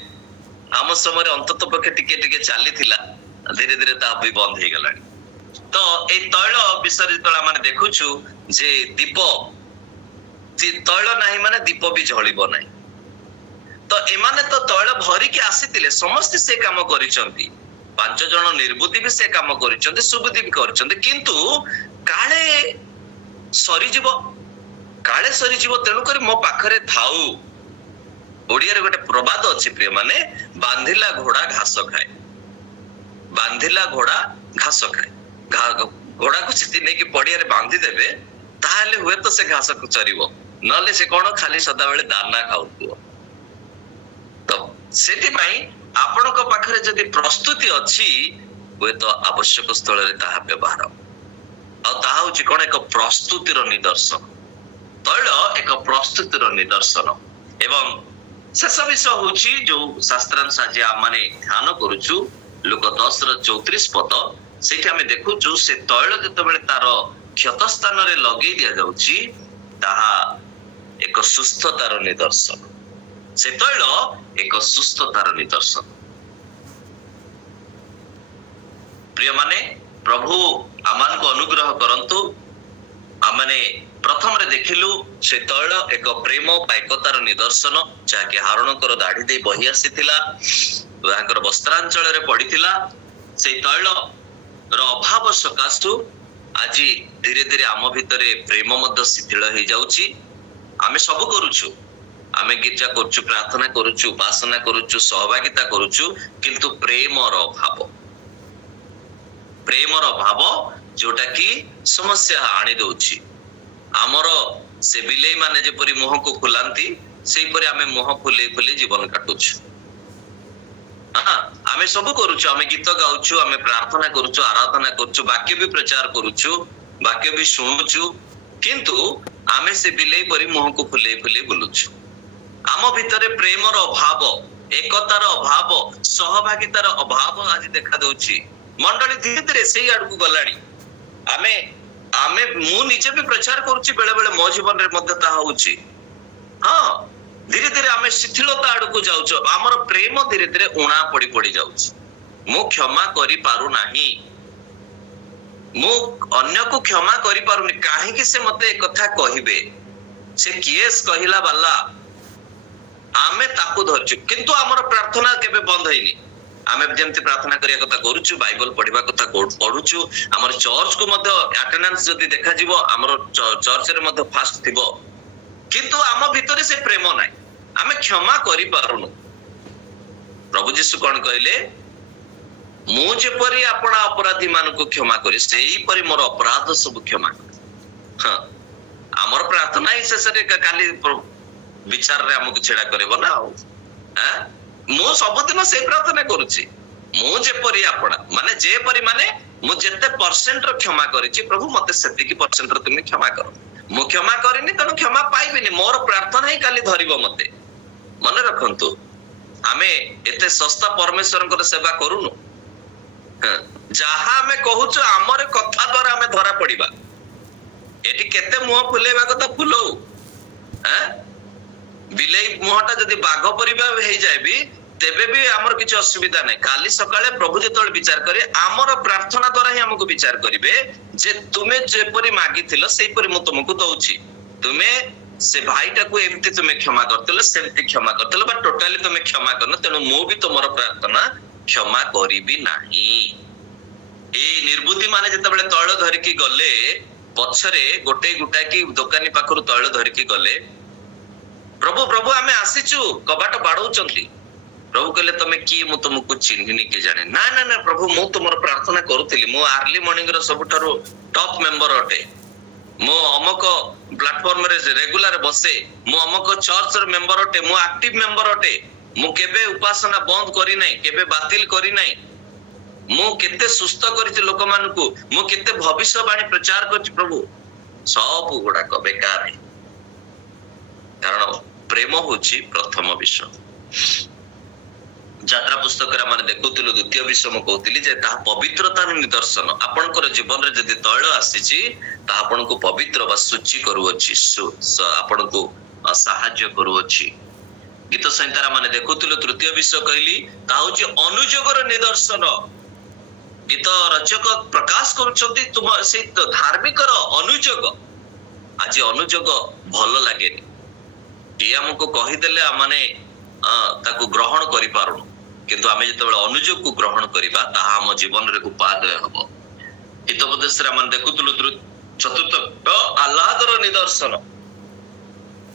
आम समय अंतत पक्षे टिके टिके चली थिला धीरे धीरे ता भी बंद हे गलानी तो ए तैल विषय तळा माने देखुछु जे दीप तैल नाही माने दीप भी जळिबो नाही तो एमाने तो तैल भरी के आसीतिले समस्त से काम करिसंती 5 जण निर्बुद्धि भी से काम करिसंती सुबुद्धि भी करिसंती किंतु काळे सरी जीवो तेनु करी मो पाखरे थाउ ओडिया रे गोटे प्रवाद अछि प्रिय माने बांधिला घोड़ा घास खाए बांधिला घोड़ा घास खाए घोड़ा को चिति नै कि पडिया रे बांधी देबे ताले हुए तो से घास को चरिबो नले से कोन खाली सदा बेले दाना खाउतो तो सेति पई आपन को पाखरे जदी प्रस्तुति अछि हुए तो आवश्यक स्थल रे ताहा व्यवहार आ ताहा होची कोन एक प्रस्तुतिर निदर्शन तैल एक प्रस्तुतिर निदर्शन एवं शेष विषय होची जो शास्त्रांश आज माने ध्यान करूछु लोक 10 ର 34 पद सेठी हमें देखुछु से तैल जते बेले तार କ୍ଷତ ସ୍ଥାନରେ ଲଗେଇ ଦିଆଯାଉଛି ତାହା ଏକ ସୁସ୍ଥତାର ନିଦର୍ଶନ। ସେ ତୈଳ ଏକ ସୁସ୍ଥତାର ନିଦର୍ଶନ। ପ୍ରିୟମାନେ, ପ୍ରଭୁ ଆମମାନଙ୍କୁ ଅନୁଗ୍ରହ କରନ୍ତୁ। ଆମେ ପ୍ରଥମରେ ଦେଖିଲୁ ସେ ତୈଳ ଏକ ପ୍ରେମ ବା ଏକତାର ନିଦର୍ଶନ, ଯାହାକି ହାରଣଙ୍କର ଦାଢି ଦେଇ ବହି ଆସିଥିଲା, ତାଙ୍କର ବସ୍ତ୍ରାଞ୍ଚଳରେ ପଡିଥିଲା। ସେଇ ତୈଳର ଅଭାବ ସକାଶୁ ଆଜି ଧୀରେ ଧୀରେ ଆମ ଭିତରେ ପ୍ରେମ ମଧ୍ୟ ଶିଥିଳ ହେଇଯାଉଛି। ଆମେ ସବୁ କରୁଛୁ, ଆମେ ଗୀର୍ଜା କରୁଛୁ, ପ୍ରାର୍ଥନା କରୁଛୁ, ଉପାସନା କରୁଛୁ, ସହଭାଗିତା କରୁଛୁ, କିନ୍ତୁ ପ୍ରେମର ଅଭାବ ଯୋଉଟା କି ସମସ୍ୟା ଆଣି ଦଉଛି। ଆମର ସେ ବିଲେଇ ମାନେ ଯେପରି ମୁହଁକୁ ଖୋଲାନ୍ତି, ସେଇପରି ଆମେ ମୁହଁ ଖୋଲେଇ ଖୋଲେଇ ଜୀବନ କାଟୁଛୁ। ଆମେ ସବୁ କରୁଛୁ, ଆମେ ଗୀତ ଗାଉଛୁ, ଆମେ ପ୍ରାର୍ଥନା କରୁଛୁ, ଆରାଧନା କରୁଛୁ, ବାକ୍ୟ ବି ପ୍ରଚାର କରୁଛୁ, ବାକ୍ୟ ବି ଶୁଣୁଛୁ, କିନ୍ତୁ ଆମେ ସେ ବିଲେଇ ପରି ମୁହଁକୁ ଫୁଲେଇ ଫୁଲେଇ ବୁଲୁଛୁ। ଆମ ଭିତରେ ପ୍ରେମର ଅଭାବ, ଏକତାର ଅଭାବ, ସହଭାଗିତାର ଅଭାବ ଆଜି ଦେଖା ଦଉଛି। ମଣ୍ଡଳୀ ଧୀରେ ଧୀରେ ସେଇ ଆଡକୁ ଗଲାଣି। ମୁଁ ନିଜେ ବି ପ୍ରଚାର କରୁଛି, ବେଳେ ବେଳେ ମୋ ଜୀବନରେ ମଧ୍ୟ ତାହା ହଉଛି। ଧୀରେ ଧୀରେ ଆମେ ଶିଥିଳତା ଆଡକୁ ଯାଉଛୁ। ଆମର ପ୍ରେମ ଧୀରେ ଧୀରେ ଉଣା ପଡି ଯାଉଛି। ମୁଁ କ୍ଷମା କରିପାରୁନାହିଁ, ମୁଁ ଅନ୍ୟକୁ କ୍ଷମା କରିପାରୁନି। କାହିଁକି ସେ ମତେ ଏକଥା କହିବେ? ସେ କିଏସ୍ କହିଲା ବାଲା, ଆମେ ତାକୁ ଧରିଛୁ। କିନ୍ତୁ ଆମର ପ୍ରାର୍ଥନା କେବେ ବନ୍ଦ ହେଇନି। ଆମେ ଯେମିତି ପ୍ରାର୍ଥନା କରିବା କଥା କରୁଛୁ, ବାଇବଲ ପଢିବା କଥା ପଢୁଛୁ, ଆମର ଚର୍ଚ୍ଚକୁ ମଧ୍ୟ ଆଟେଣ୍ଡାନ୍ସ ଯଦି ଦେଖାଯିବ, ଆମର ଚର୍ଚ୍ଚରେ ମଧ୍ୟ ଫାଷ୍ଟ ଥିବ, କିନ୍ତୁ ଆମ ଭିତରେ ସେ ପ୍ରେମ ନାହିଁ। ଆମେ କ୍ଷମା କରିପାରୁନୁ। ପ୍ରଭୁ ଯୀଶୁ କଣ କହିଲେ? ମୁଁ ଯେପରି ଆପଣ ଅପରାଧୀ ମାନଙ୍କୁ କ୍ଷମା କରି, ସେଇପରି ମୋର ଅପରାଧ ସବୁ କ୍ଷମା କରି। ଆମର ପ୍ରାର୍ଥନା ହିଁ ଶେଷରେ କାଲି ବିଚାରରେ ଆମକୁ ଛିଡା କରିବ ନା। ଆଉ ମୁଁ ସବୁଦିନ ସେଇ ପ୍ରାର୍ଥନା କରୁଛି, ମୁଁ ଯେପରି ଆପଣ ଯେପରି ମୁଁ ଯେତେ ପରସେଣ୍ଟର କ୍ଷମା କରିଛି, ପ୍ରଭୁ ମତେ ସେତିକି ପରସେଣ୍ଟର ତୁମେ କ୍ଷମା କର। ମୁଁ କ୍ଷମା କରିନି, ତେଣୁ କ୍ଷମା ପାଇବିନି। ମୋର ପ୍ରାର୍ଥନା ହିଁ କାଲି ଧରିବ ମତେ। ମନେ ରଖନ୍ତୁ, ଆମେ ଏତେ ଶସ୍ତା ପରମେଶ୍ୱରଙ୍କର ସେବା କରୁନୁ। ଯାହା ଆମେ କହୁଛୁ, ଆମର କଥା ଦ୍ୱାରା ଆମେ ଧରା ପଡିବା। ଏଠି କେତେ ମୁହଁ ଫୁଲେଇବା କଥା ଫୁଲଉ। ବିଲେଇ ମୁହଁଟା ଯଦି ବାଘ ପରିବା ହେଇଯାଏ ବି, ତେବେ ବି ଆମର କିଛି ଅସୁବିଧା ନାହିଁ। କାଲି ସକାଳେ ପ୍ରଭୁ ଯେତେବେଳେ ବିଚାର କରିବେ, ଆମର ପ୍ରାର୍ଥନା ଦ୍ୱାରା ହିଁ ଆମକୁ ବିଚାର କରିବେ ଯେ ତୁମେ ଯେପରି ମାଗିଥିଲ ସେଇପରି ମୁଁ ତୁମକୁ ଦଉଛି। ତୁମେ ସେ ଭାଇଟାକୁ ଏମିତି ତୁମେ କ୍ଷମା କରିଥିଲ, ସେମିତି କ୍ଷମା କରିଥିଲ, ବା ଟୋଟାଲି ତୁମେ କ୍ଷମା କରିନ, ତେଣୁ ମୁଁ ବି ତୁମର ପ୍ରାର୍ଥନା କ୍ଷମା କରିବି ନାହିଁ। ଏଇ ନିର୍ବୁଦ୍ଧି ମାନେ ଯେତେବେଳେ ତୈଳ ଧରିକି ଗଲେ, ପଛରେ ଗୋଟାକି ଦୋକାନୀ ପାଖରୁ ତୈଳ ଧରିକି ଗଲେ, ପ୍ରଭୁ ପ୍ରଭୁ ଆମେ ଆସିଛୁ, କବାଟ ବାଡଉଛନ୍ତି। ପ୍ରଭୁ କହିଲେ, ତମେ କିଏ? ମୁଁ ତୁମକୁ ଚିହ୍ନିନି କି ଜାଣେ। ନା ପ୍ରଭୁ, ମୁଁ ତୁମର ପ୍ରାର୍ଥନା କରୁଥିଲି। ମୁଁ ଆର୍ଲି ମର୍ଣ୍ଣିଂ ର ସବୁଠାରୁ ଟପ୍ ମେମ୍ବର ଅଟେ। ମୁଁ ଅମକ ପ୍ଲାଟଫର୍ମରେ ରେଗୁଲାର ବସେ। ମୁଁ ଅମକ ଚର୍ଚ୍ଚର ମେମ୍ବର ଅଟେ। ମୁଁ ଆକ୍ଟିଭ ମେମ୍ବର ଅଟେ। ମୁଁ କେବେ ଉପାସନା ବନ୍ଦ କରିନାହିଁ, କେବେ ବାତିଲ କରିନାହିଁ। ମୁଁ କେତେ ସୁସ୍ଥ କରିଛି ଲୋକମାନଙ୍କୁ, ମୁଁ କେତେ ଭବିଷ୍ୟବାଣୀ ପ୍ରଚାର କରିଛି। ପ୍ରଭୁ, ସବୁ ଗୁଡାକ ବେକାର। କାରଣ ପ୍ରେମ ହଉଛି ପ୍ରଥମ ବିଷୟ। ଯାତ୍ରା ପୁସ୍ତକରେ ଆମେ ଦେଖୁଥିଲୁ, ଦ୍ୱିତୀୟ ବିଷୟ ମୁଁ କହୁଥିଲି ଯେ ତାହା ପବିତ୍ରତାର ନିଦର୍ଶନ। ଆପଣଙ୍କର ଜୀବନରେ ଯଦି ତୈଳ ଆସିଛି, ତାହା ଆପଣଙ୍କୁ ପବିତ୍ର ବା ଶୁଚି କରୁଅଛି, ଆପଣଙ୍କୁ ସାହାଯ୍ୟ କରୁଅଛି। ଗୀତ ସଂହିତାରେ ଆମେ ଦେଖୁଥିଲୁ, ତୃତୀୟ ବିଷୟ କହିଲି, ତାହା ହଉଛି ଅନୁଯୋଗର ନିଦର୍ଶନ। ଗୀତ ରଚକ ପ୍ରକାଶ କରୁଛନ୍ତି ତୁମ ସେଇ ଧାର୍ମିକର ଅନୁଯୋଗ। ଆଜି ଅନୁଯୋଗ ଭଲ ଲାଗେନି। ଇଏ ଆମକୁ କହିଦେଲେ ଆମେ ତାକୁ ଗ୍ରହଣ କରିପାରୁନୁ, କିନ୍ତୁ ଆମେ ଯେତେବେଳେ ଅନୁଯୋଗକୁ ଗ୍ରହଣ କରିବା, ତାହା ଆମ ଜୀବନରେ ଉପାଦେୟ ହବ। ହିତୋପଦେଶରେ ଆମେ ଦେଖୁଥିଲୁ ଚତୁର୍ଥ ଆହ୍ଲାଦର ନିଦର୍ଶନ।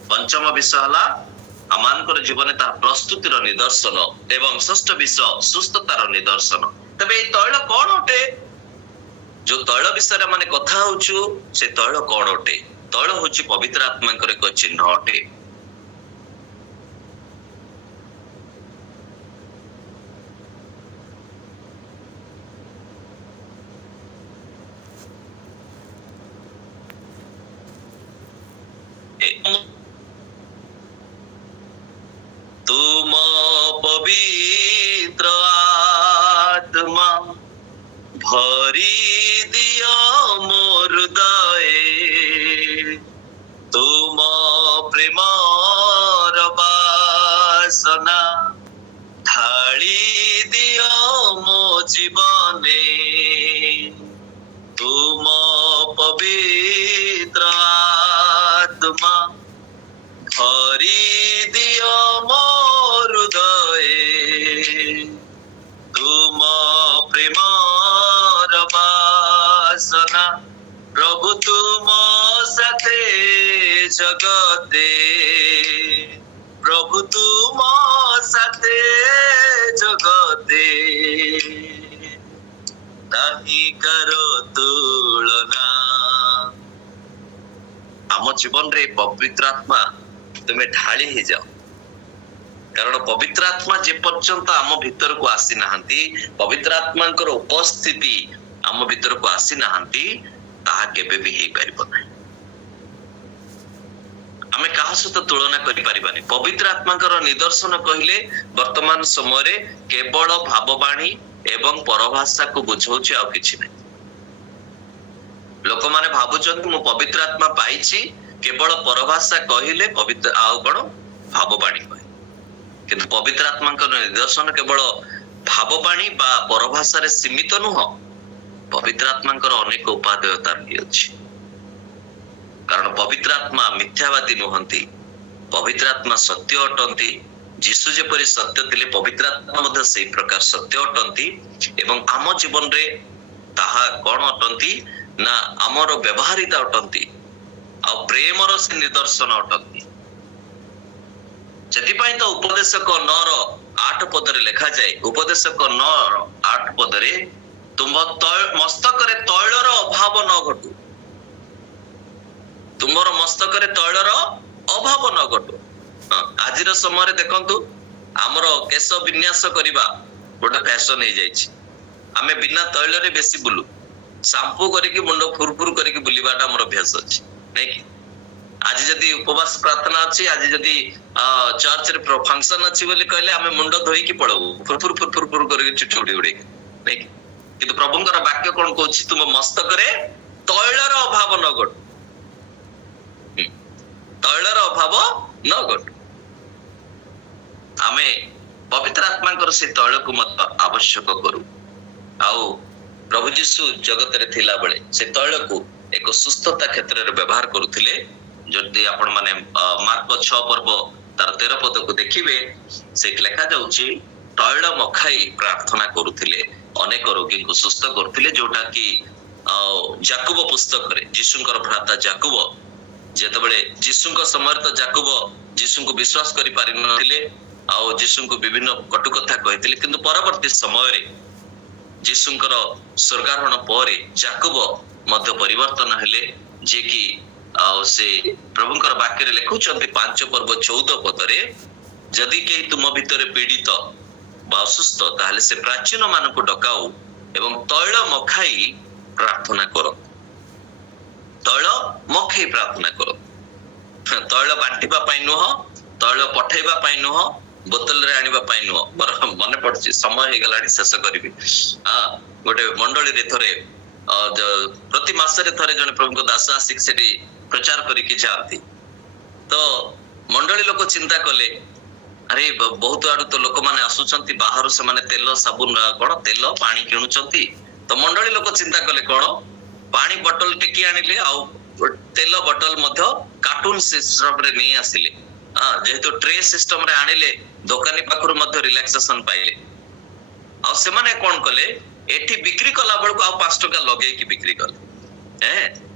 ପଞ୍ଚମ ବିଷୟ ହେଲା ଆମମାନଙ୍କର ଜୀବନରେ ତାହା ପ୍ରସ୍ତୁତିର ନିଦର୍ଶନ, ଏବଂ ଷଷ୍ଠ ବିଷୟ ସୁସ୍ଥତାର ନିଦର୍ଶନ। ତେବେ ଏଇ ତୈଳ କଣ ଅଟେ? ଯୋଉ ତୈଳ ବିଷୟରେ ଆମେ କଥା ହଉଛୁ, ସେ ତୈଳ କଣ ଅଟେ? ତୈଳ ହଉଛି ପବିତ୍ର ଆତ୍ମାଙ୍କର ଏକ ଚିହ୍ନ ଅଟେ। तुम पवित्र आत्मा भरी दियो मोर हृदय ପ୍ରେମର ବାସନା ଢାଳି ଦିଅ ମୋ ଜୀବନେ ତୁମ ପବିତ୍ର ଆତ୍ମା ଭରି ଦିଅ ମୋ ହୃଦଏ ତୁମ ପ୍ରେମର ବାସନା ପ୍ରଭୁ ତୁମ ସାଥେ ଜଗତେ ପ୍ରଭୁ ତୁମ ସାଥେ ଜଗତେ ନାହିଁ କର ତୁଳନା। ଆମ ଜୀବନରେ ପବିତ୍ର ଆତ୍ମା ତୁମେ ଢାଳି ହେଇଯାଅ, କାରଣ ପବିତ୍ର ଆତ୍ମା ଯେ ପର୍ଯ୍ୟନ୍ତ ଆମ ଭିତରକୁ ଆସିନାହାନ୍ତି, ପବିତ୍ର ଆତ୍ମାଙ୍କର ଉପସ୍ଥିତି ଆମ ଭିତରକୁ ଆସିନାହାନ୍ତି, ତାହା କେବେ ବି ହେଇପାରିବ ନାହିଁ। ଆମେ କାହା ସହିତ ତୁଳନା କରିପାରିବାନି। ପବିତ୍ର ଆତ୍ମାଙ୍କର ନିଦର୍ଶନ କହିଲେ ବର୍ତ୍ତମାନ ସମୟରେ କେବଳ ଭାବବାଣୀ ଏବଂ ପରଭାଷାକୁ ବୁଝଉଛି, ଆଉ କିଛି ନାହିଁ। ଲୋକମାନେ ଭାବୁଛନ୍ତି ମୁଁ ପବିତ୍ର ଆତ୍ମା ପାଇଛି, କେବଳ ପରଭାଷା କହିଲେ ପବିତ୍ର ଆଉ କଣ ଭାବବାଣୀ କହେ। କିନ୍ତୁ ପବିତ୍ର ଆତ୍ମାଙ୍କର ନିଦର୍ଶନ କେବଳ ଭାବବାଣୀ ବା ପରଭାଷାରେ ସୀମିତ ନୁହଁ। ପବିତ୍ର ଆତ୍ମାଙ୍କର ଅନେକ ଉପାଦେୟତା ରହିଅଛି, କାରଣ ପବିତ୍ର ଆତ୍ମା ମିଥ୍ୟାବାଦୀ ନୁହନ୍ତି, ପବିତ୍ର ଆତ୍ମା ସତ୍ୟ ଅଟନ୍ତି। ଯୀଶୁ ଯେପରି ସତ୍ୟ ଥିଲେ, ପବିତ୍ର ଆତ୍ମା ମଧ୍ୟ ସେଇ ପ୍ରକାର ସତ୍ୟ ଅଟନ୍ତି। ଏବଂ ଆମ ଜୀବନରେ ତାହା କଣ ଅଟନ୍ତି ନା ଆମର ବ୍ୟବହାରିତା ଅଟନ୍ତି, ଆଉ ପ୍ରେମର ସେ ନିଦର୍ଶନ ଅଟନ୍ତି। ସେଥିପାଇଁ ତ ଉପଦେଶକ 9:8 ପଦରେ ଲେଖାଯାଏ, ଉପଦେଶକ 9:8 ପଦରେ ତୁମ ମସ୍ତକରେ ତୈଳର ଅଭାବ ନ ଘଟୁ, ତୁମର ମସ୍ତକରେ ତୈଳର ଅଭାବ ନ ଘଟୁ। ଆଜିର ସମୟରେ ଦେଖନ୍ତୁ, ଆମର କେଶ ବିନ୍ୟାସ କରିବା ଗୋଟେ ଫ୍ୟାସନ ହେଇଯାଇଛି। ଆମେ ବିନା ତୈଳରେ ବେଶୀ ବୁଲୁ, ସାମ୍ପୁ କରିକି ମୁଣ୍ଡ ଫୁରଫୁର କରିକି ବୁଲିବାଟା ଆମର ଅଭ୍ୟାସ ଅଛି, ନାଇଁ କି? ଆଜି ଯଦି ଉପବାସ ପ୍ରାର୍ଥନା ଅଛି, ଆଜି ଯଦି ଚର୍ଚ୍ଚରେ ଫଙ୍କସନ ଅଛି ବୋଲି କହିଲେ ଆମେ ମୁଣ୍ଡ ଧୋଇକି ପଳଉ, ଫୁରଫୁର ଫୁରଫୁର ଫୁର କରିକି ଚୁଟି ଉଡି ଉଡେଇକି, ନାଇଁ କି? କିନ୍ତୁ ପ୍ରଭୁଙ୍କର ବାକ୍ୟ କଣ କହୁଛି? ତୁମ ମସ୍ତକରେ ତୈଳର ଅଭାବ ନ ଘଟୁ, ତୈଳର ଅଭାବ ନ ଘଟୁ। ଆମେ ପବିତ୍ର ଆତ୍ମାଙ୍କର ସେ ତୈଳକୁ ମଧ୍ୟ ଆବଶ୍ୟକ କରୁ। ଆଉ ପ୍ରଭୁ ଯୀଶୁ ଜଗତରେ ଥିଲା ବେଳେ ସେ ତୈଳକୁ ଏକ ସୁସ୍ଥତା କ୍ଷେତ୍ରରେ ବ୍ୟବହାର କରୁଥିଲେ। ଯଦି ଆପଣ ମାନେ ମାର୍କ 6 ପର୍ବ ତାର 13 ପଦକୁ ଦେଖିବେ, ସେଇଠି ଲେଖା ଯାଉଛି ତୈଳ ମଖାଇ ପ୍ରାର୍ଥନା କରୁଥିଲେ, ଅନେକ ରୋଗୀଙ୍କୁ ସୁସ୍ଥ କରୁଥିଲେ। ଯୋଉଟା କି ଯାକୁବ ପୁସ୍ତକରେ ଯୀଶୁଙ୍କର ଭ୍ରାତା ଯାକୁବ, ଯେତେବେଳେ ଯୀଶୁଙ୍କ ସମୟରେ ତ ଯାକୁବ ଯୀଶୁଙ୍କୁ ବିଶ୍ୱାସ କରିପାରିନଥିଲେ, ଆଉ ଯୀଶୁଙ୍କୁ ବିଭିନ୍ନ କଟୁ କଥା କହିଥିଲେ। କିନ୍ତୁ ପରବର୍ତ୍ତୀ ସମୟରେ ଯୀଶୁଙ୍କର ସ୍ୱର୍ଗାରୋହଣ ପରେ ଯାକୁବ ମଧ୍ୟ ପରିବର୍ତ୍ତନ ହେଲେ, ଯିଏକି ଆଉ ସେ ପ୍ରଭୁଙ୍କର ବାକ୍ୟରେ ଲେଖୁଛନ୍ତି 5 ପର୍ବ 14 ପଦରେ, ଯଦି କେହି ତୁମ ଭିତରେ ପୀଡ଼ିତ ବା ଅସୁସ୍ଥ, ତାହେଲେ ସେ ପ୍ରାଚୀନ ମାନଙ୍କୁ ଡକାଉ ଏବଂ ତୈଳ ମଖାଇ ପ୍ରାର୍ଥନା କର। ତୈଳ ମଖାଇ ପ୍ରାର୍ଥନା କର। ତୈଳ ବାଣ୍ଟିବା ପାଇଁ ନୁହଁ, ତୈଳ ପଠେଇବା ପାଇଁ ନୁହଁ, ବୋତଲରେ ଆଣିବା ପାଇଁ ନୁହଁ। ମନେ ପଡୁଛି, ସମୟ ହେଇଗଲାଣି, ଶେଷ କରିବି। ଗୋଟେ ମଣ୍ଡଳୀରେ ଥରେ ପ୍ରତି ମାସରେ ଥରେ ଜଣେ ପ୍ରଭୁଙ୍କ ଦାସ ଆସିକି ସେଠି ପ୍ରଚାର କରିକି ଯାଆନ୍ତି। ତ ମଣ୍ଡଳୀ ଲୋକ ଚିନ୍ତା କଲେ, ଆରେ ବହୁତ ଆଡୁ ତ ଲୋକମାନେ ଆସୁଛନ୍ତି ବାହାରୁ, ସେମାନେ ତେଲ ସାବୁନ କଣ ତେଲ ପାଣି କିଣୁଛନ୍ତି। ତ ମଣ୍ଡଳୀ ଲୋକ ଚିନ୍ତା କଲେ କଣ, ପାଣି ବଟଲ ଟେକି ଆଣିଲେ, ଆଉ ତେଲ ବଟଲ ମଧ୍ୟ କାର୍ଟୁନ ସିଷ୍ଟମରେ ନେଇ ଆସିଲେ। ଯେହେତୁ ଟ୍ରେ ସିଷ୍ଟମରେ ଆଣିଲେ, ଦୋକାନୀ ପାଖରୁ ମଧ୍ୟ ରିଲାକ୍ସେସନ ପାଇଲେ। ଆଉ ସେମାନେ କଣ କଲେ, ଏଠି ବିକ୍ରି କଲା ବେଳକୁ ଆଉ 5 ଟଙ୍କା ଲଗେଇକି ବିକ୍ରି କଲେ।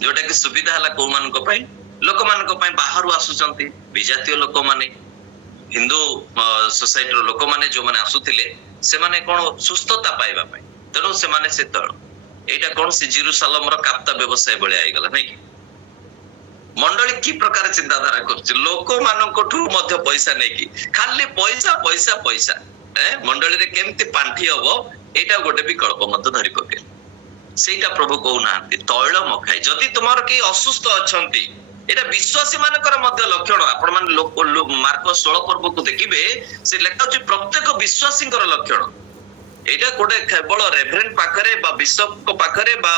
ଯୋଉଟା କି ସୁବିଧା ହେଲା କୋଉମାନଙ୍କ ପାଇଁ, ଲୋକମାନଙ୍କ ପାଇଁ। ବାହାରୁ ଆସୁଛନ୍ତି ବିଜାତୀୟ ଲୋକମାନେ, ହିନ୍ଦୁ ସୋସାଇଟିର ଲୋକମାନେ ଯୋଉମାନେ ଆସୁଥିଲେ, ସେମାନେ କଣ ସୁସ୍ଥତା ପାଇବା ପାଇଁ, ତେଣୁ ସେମାନେ ସେ ତୈଳ, ଏଇଟା କଣ ସେ ଜେରୁସାଲମର କାପ୍ତା ବ୍ୟବସାୟ ଭଳିଆ ହେଇଗଲା, ନାଇଁ କି? ମଣ୍ଡଳୀ କି ପ୍ରକାର ଚିନ୍ତାଧାରା କରୁଛି, ଲୋକମାନଙ୍କଠୁ ମଧ୍ୟ ପଇସା ନେଇକି, ଖାଲି ପଇସା ପଇସା ପଇସା। ମଣ୍ଡଳୀରେ କେମିତି ପାଣ୍ଠି ହବ, ଏଇଟା ଗୋଟେ ବିକଳ୍ପ ମଧ୍ୟ ଧରି ପକେଇଲେ। ସେଇଟା ପ୍ରଭୁ କହୁନାହାନ୍ତି ତୈଳ ମଖାଇ। ଯଦି ତୁମର କେହି ଅସୁସ୍ଥ ଅଛନ୍ତି, ଏଇଟା ବିଶ୍ୱାସୀ ମାନଙ୍କର ମଧ୍ୟ ଲକ୍ଷଣ। ଆପଣ ମାନେ ମାର୍କ 16 ପର୍ବକୁ ଦେଖିବେ, ସେ ଲେଖା ଅଛି ପ୍ରତ୍ୟେକ ବିଶ୍ୱାସୀଙ୍କର ଲକ୍ଷଣ। ଏଇଟା ଗୋଟେ କେବଳ ରେଭରେଣ୍ଡ ପାଖରେ ବା ବିଶପଙ୍କ ପାଖରେ ବା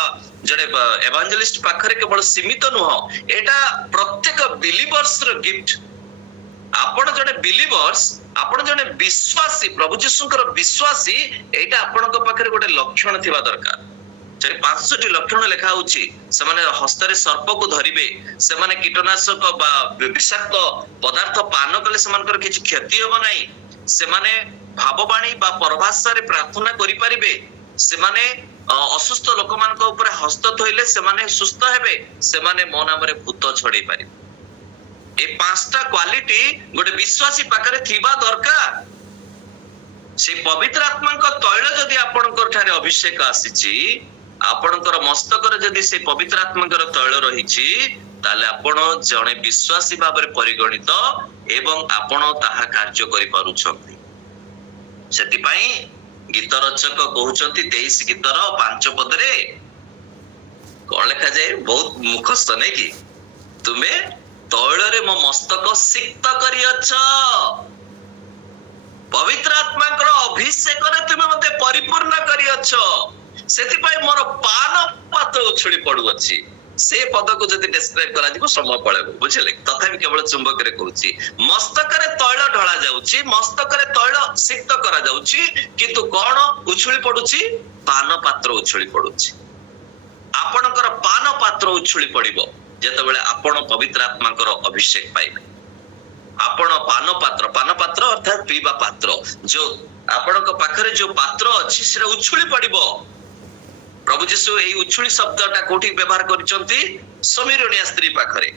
ଜଣେ ଏଭାଞ୍ଜେଲିଷ୍ଟ ପାଖରେ କେବଳ ସୀମିତ ନୁହଁ, ଏଇଟା ପ୍ରତ୍ୟେକ ବିଲିଭର୍ସର ଗିଫ୍ଟ। आपण जने बिलीवर्स, आपण जने विश्वासी, प्रभु जीशुଙ୍କର विश्वासी, एटा आपणक पाखरे गोटे लक्षण थिबा दरकार। जे 500 लक्षण लेखा होची, सेमाने हस्तरे सर्प को धरिबे, सेमाने कीटनाशक बा विषाक्त पदार्थ पान कले सेमानकर किछि क्षति होबो नाही, सेमाने भाववाणी बा परभाषा रे प्रार्थना करि परिबे, सेमाने असुस्थ लोक मानक ऊपर हस्त थोइले सेमाने सुस्थ हेबे, सेमाने मो नामरे भूत छडै परिबे। ए पांचटा क्वालिटी गोटे विश्वासी पाखरे थिबा दरकार। से पवित्र आत्माଙ୍କ तैल जदि आपणकर ठारे अभिषेक आसीची, आपणकर मस्तकर जदि से पवित्र आत्माଙ୍କର तैल रहिची, ताले आपण जणे विश्वासी भाबरे परिगणित एवं आपण ताहा कार्य करि पारुछंती। सेति पई गीत रचक कहउछंती 23 गीतर 5 पदरे कोन लेखा जाय, बहुत मुखस्थ नै कि तुमे तैलरे मो मस्तक सिक्त करियछ, पवित्र आत्माଙ୍କର अभिषेकरे तुमे मते परिपूर्ण करियछ, सेति पई मोर पान पात्र उछळी पडु अछि। से पद को जदि डिस्क्राइब करा दिबो समय पळेबो, बुझिले? तथापि केवल चुंबक रे कहूची मस्तकरे तैल ढळा जाउची, मस्तकरे तैल सिक्त करा जाउची, किंतु कोन उछळी पडुची? पान पात्र उछळी पडुची। आपणकर पान पात्र उछळी पडिबो जेतेबेले आपण पवित्र आत्माଙ୍କର अभिषेक पाइबे। आपण पान पात्र अर्थात पीवा पात्र, जो आपणक पाखरे जो पात्र अछि से उछुली पडिबो। प्रभु जीशु एई उछुली शब्दटा कोठी व्यवहार करिसंती? समीरणिया स्त्री पाखरे।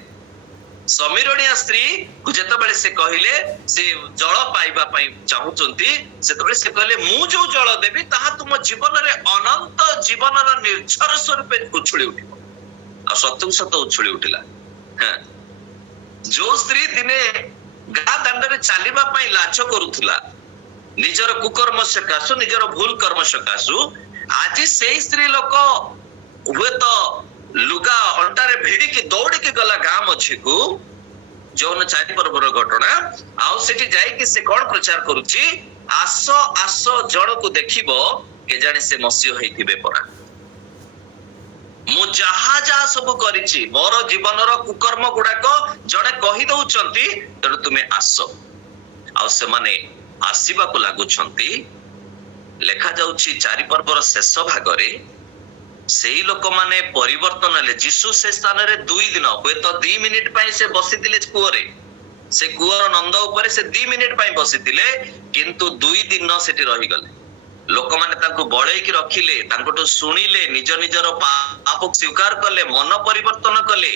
समीरणिया स्त्री को जेतेबेले से कहिले से जल पाइबा पई चाहुचंती, सेतेबेले से कहले मु जो जल देबी ताहा तुम जीवन रे अनंत जीवनर निर्झर स्वरूपे उछुली उठिबो। आ सत्य सत्य उछुली उठिला। हां, जो स्त्री दिने गा दांडरे चालिबा पई लाज करूथुला, निजर कुकर्म सकासु, निजर भूल कर्म सकासु, आज सेई स्त्री लोक हुए तो लुगा अंटारे भिड़ी के दौड़ी के गला गां मछी को, जौन 4 पर्वर घटना, आउ सेठी जाई कि से कोन प्रचार करूची, आस आस जण को देखिबो के जाने से मसियो हेतिबे परा। मु जहा जहा सब करिछि, मोर जीवनर कुकर्म गुडाक जणे कहि दउचंती, तेणु तुमे आस। आ से माने आसीबा को लागुछंती। लेखा जाउछि 4 पर्वर शेष भागरे सेई लोक माने परिवर्तन ले जीसु से स्थान रे 2 दिन होय तो 2 मिनिट पई से बसितिले कुओरे, से कुओर नंद ऊपर से 2 मिनिट पई बसितिले, किंतु 2 दिन सेठी रहि गले। लोक माने तांको बळेई कि रखिले, तांकोटो सुनिले, निज निजर पाप स्वीकार कले, मन परिवर्तन कले,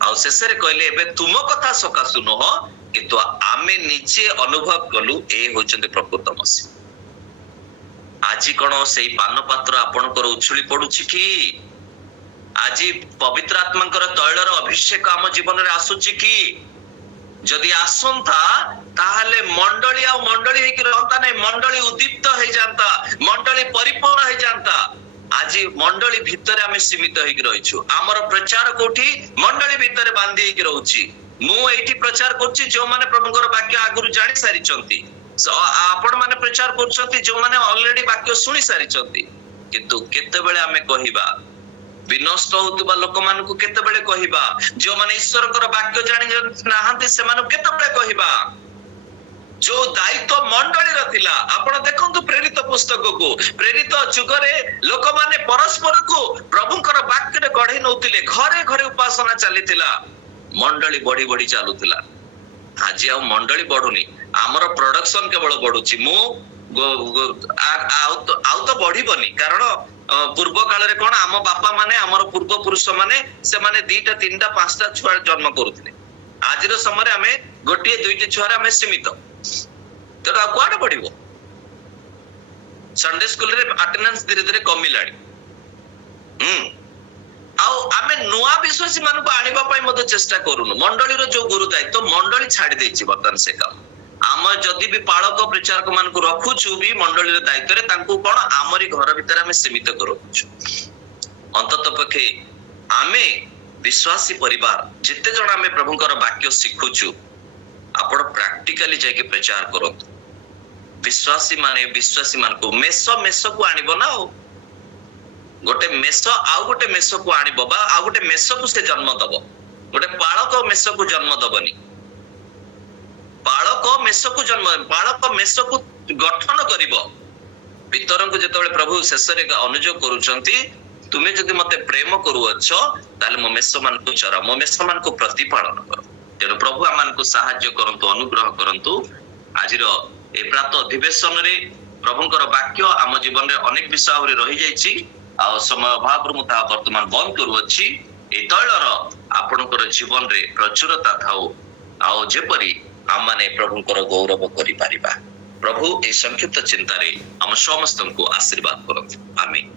आ शेषे रे कहले एबे तुम कथा सकासु न हो, किंतु आमे निजे अनुभव कलु ए होचंते प्रकृत मसी। आज कोन सेई पान पात्र आपणकर उछुली पडुछि कि? आज पवित्र आत्माଙ୍କର तैलर अभिषेक आम जीवन रे आसुछि कि? जदि आसंता ताहले मंडली आ मंडली हेकि रहता नै, मंडली उद्दीप्त हे जानता, मंडली परिपूर्ण हे जानता। आज मंडली भितरे आमे सीमित हेकि रहिछु। हमर प्रचार कोठी मंडली भितरे बांधी हेकि रहउछि। मु एठी प्रचार करछि जो माने प्रभुଙ୍କର वाक्य आगुरु जानि सारिचंती, आपण माने प्रचार करछंती जो माने ऑलरेडी वाक्य सुनि सारिचंती, किंतु केतेबेले आमे कहिबा विनष्ट होतबा लोक मानकु, केतेबेले कहिबा जो माने ईश्वरଙ୍କର वाक्य जानि नाहंती से माने केतेबेले कहिबा जो दायित्व मंडली रथिला। आपण देखंतु प्रेरित पुस्तक को, प्रेरित जुगरे लोक माने परस्पर को प्रभुଙ୍କର वाक्य रे गढे नउतिले, घरे घरे उपासना चलितिला, मंडली बढी बढी चालुतिला। आज आ मंडली बढुनी, हमर प्रोडक्शन केवल बढुची। मु आउ तो बढिबनी, कारण पूर्व काल रे कोन आम बापा माने, हमर पूर्व पुरुष माने से माने 2टा 3टा 5टा छुआ जन्म करूथिले। आज रो समय रे हमें गोटिए 2टी छुआ रे हमें सीमित, तो आ कोड बढिबो। संडे स्कूल रे अटेंडेंस धीरे धीरे कमिलाडी। आउ आमे नुआ विश्वासी मानको आनिबा पई मते चेष्टा करूनु। मंडली रो जो गुरु दायित्व मंडली छाडी देछि बर्तन से काम। आम जदि भी पालक प्रचारक मानको रखुछु भी मंडली रो दायित्व रे, तांको कोन आमरी घर भीतर आमे सीमित करूछु। अंतत पखे आमे विश्वासी परिवार जिते जण आमे प्रभुଙ୍କର वाक्य शिखुछु, आपण प्रैक्टिकली जाके प्रचार करंतु। विश्वासी माने विश्वासी मानको मेस को आनिबो ना, गोटे मेष आउ गोटे मेष को आनिबो, बा आउ गोटे मेष को से जन्म दबो, गोटे पालक मेष को जन्म दबनी। ବାଳକ ମେଷକୁ ଜନ୍ମ ବାଳକ ମେଷକୁ ଗଠନ କରିବ। ପିତରଙ୍କୁ ଯେତେବେଳେ ପ୍ରଭୁ ଶେଷରେ ଅନୁଯୋଗ କରୁଛନ୍ତି, ତୁମେ ଯଦି ମତେ ପ୍ରେମ କରୁଅଛ ତାହେଲେ ମୋ ମେଷ ମାନଙ୍କୁ ଚରା, ମୋ ମେଷ ମାନଙ୍କୁ ପ୍ରତିପାଳନ କର। ତେଣୁ ପ୍ରଭୁ ଆମମାନଙ୍କୁ ସାହାଯ୍ୟ କରନ୍ତୁ, ଅନୁଗ୍ରହ କରନ୍ତୁ। ଆଜିର ଏ ପ୍ରାତ ଅଧିବେଶନରେ ପ୍ରଭୁଙ୍କର ବାକ୍ୟ ଆମ ଜୀବନରେ ଅନେକ ବିଷୟ ଆହୁରି ରହିଯାଇଛି, ଆଉ ସମୟ ଅଭାବରୁ ମୁଁ ତାହା ବର୍ତ୍ତମାନ ବନ୍ଦ କରୁଅଛି। ଏ ତୈଳର ଆପଣଙ୍କର ଜୀବନରେ ପ୍ରଚୁରତା ଥାଉ, ଆଉ ଯେପରି ଆମମାନେ ପ୍ରଭୁଙ୍କର ଗୌରବ କରିପାରିବା। ପ୍ରଭୁ ଏହି ସଂକ୍ଷିପ୍ତ ଚିନ୍ତାରେ ଆମ ସମସ୍ତଙ୍କୁ ଆଶୀର୍ବାଦ କରନ୍ତୁ। ଆମେନ୍।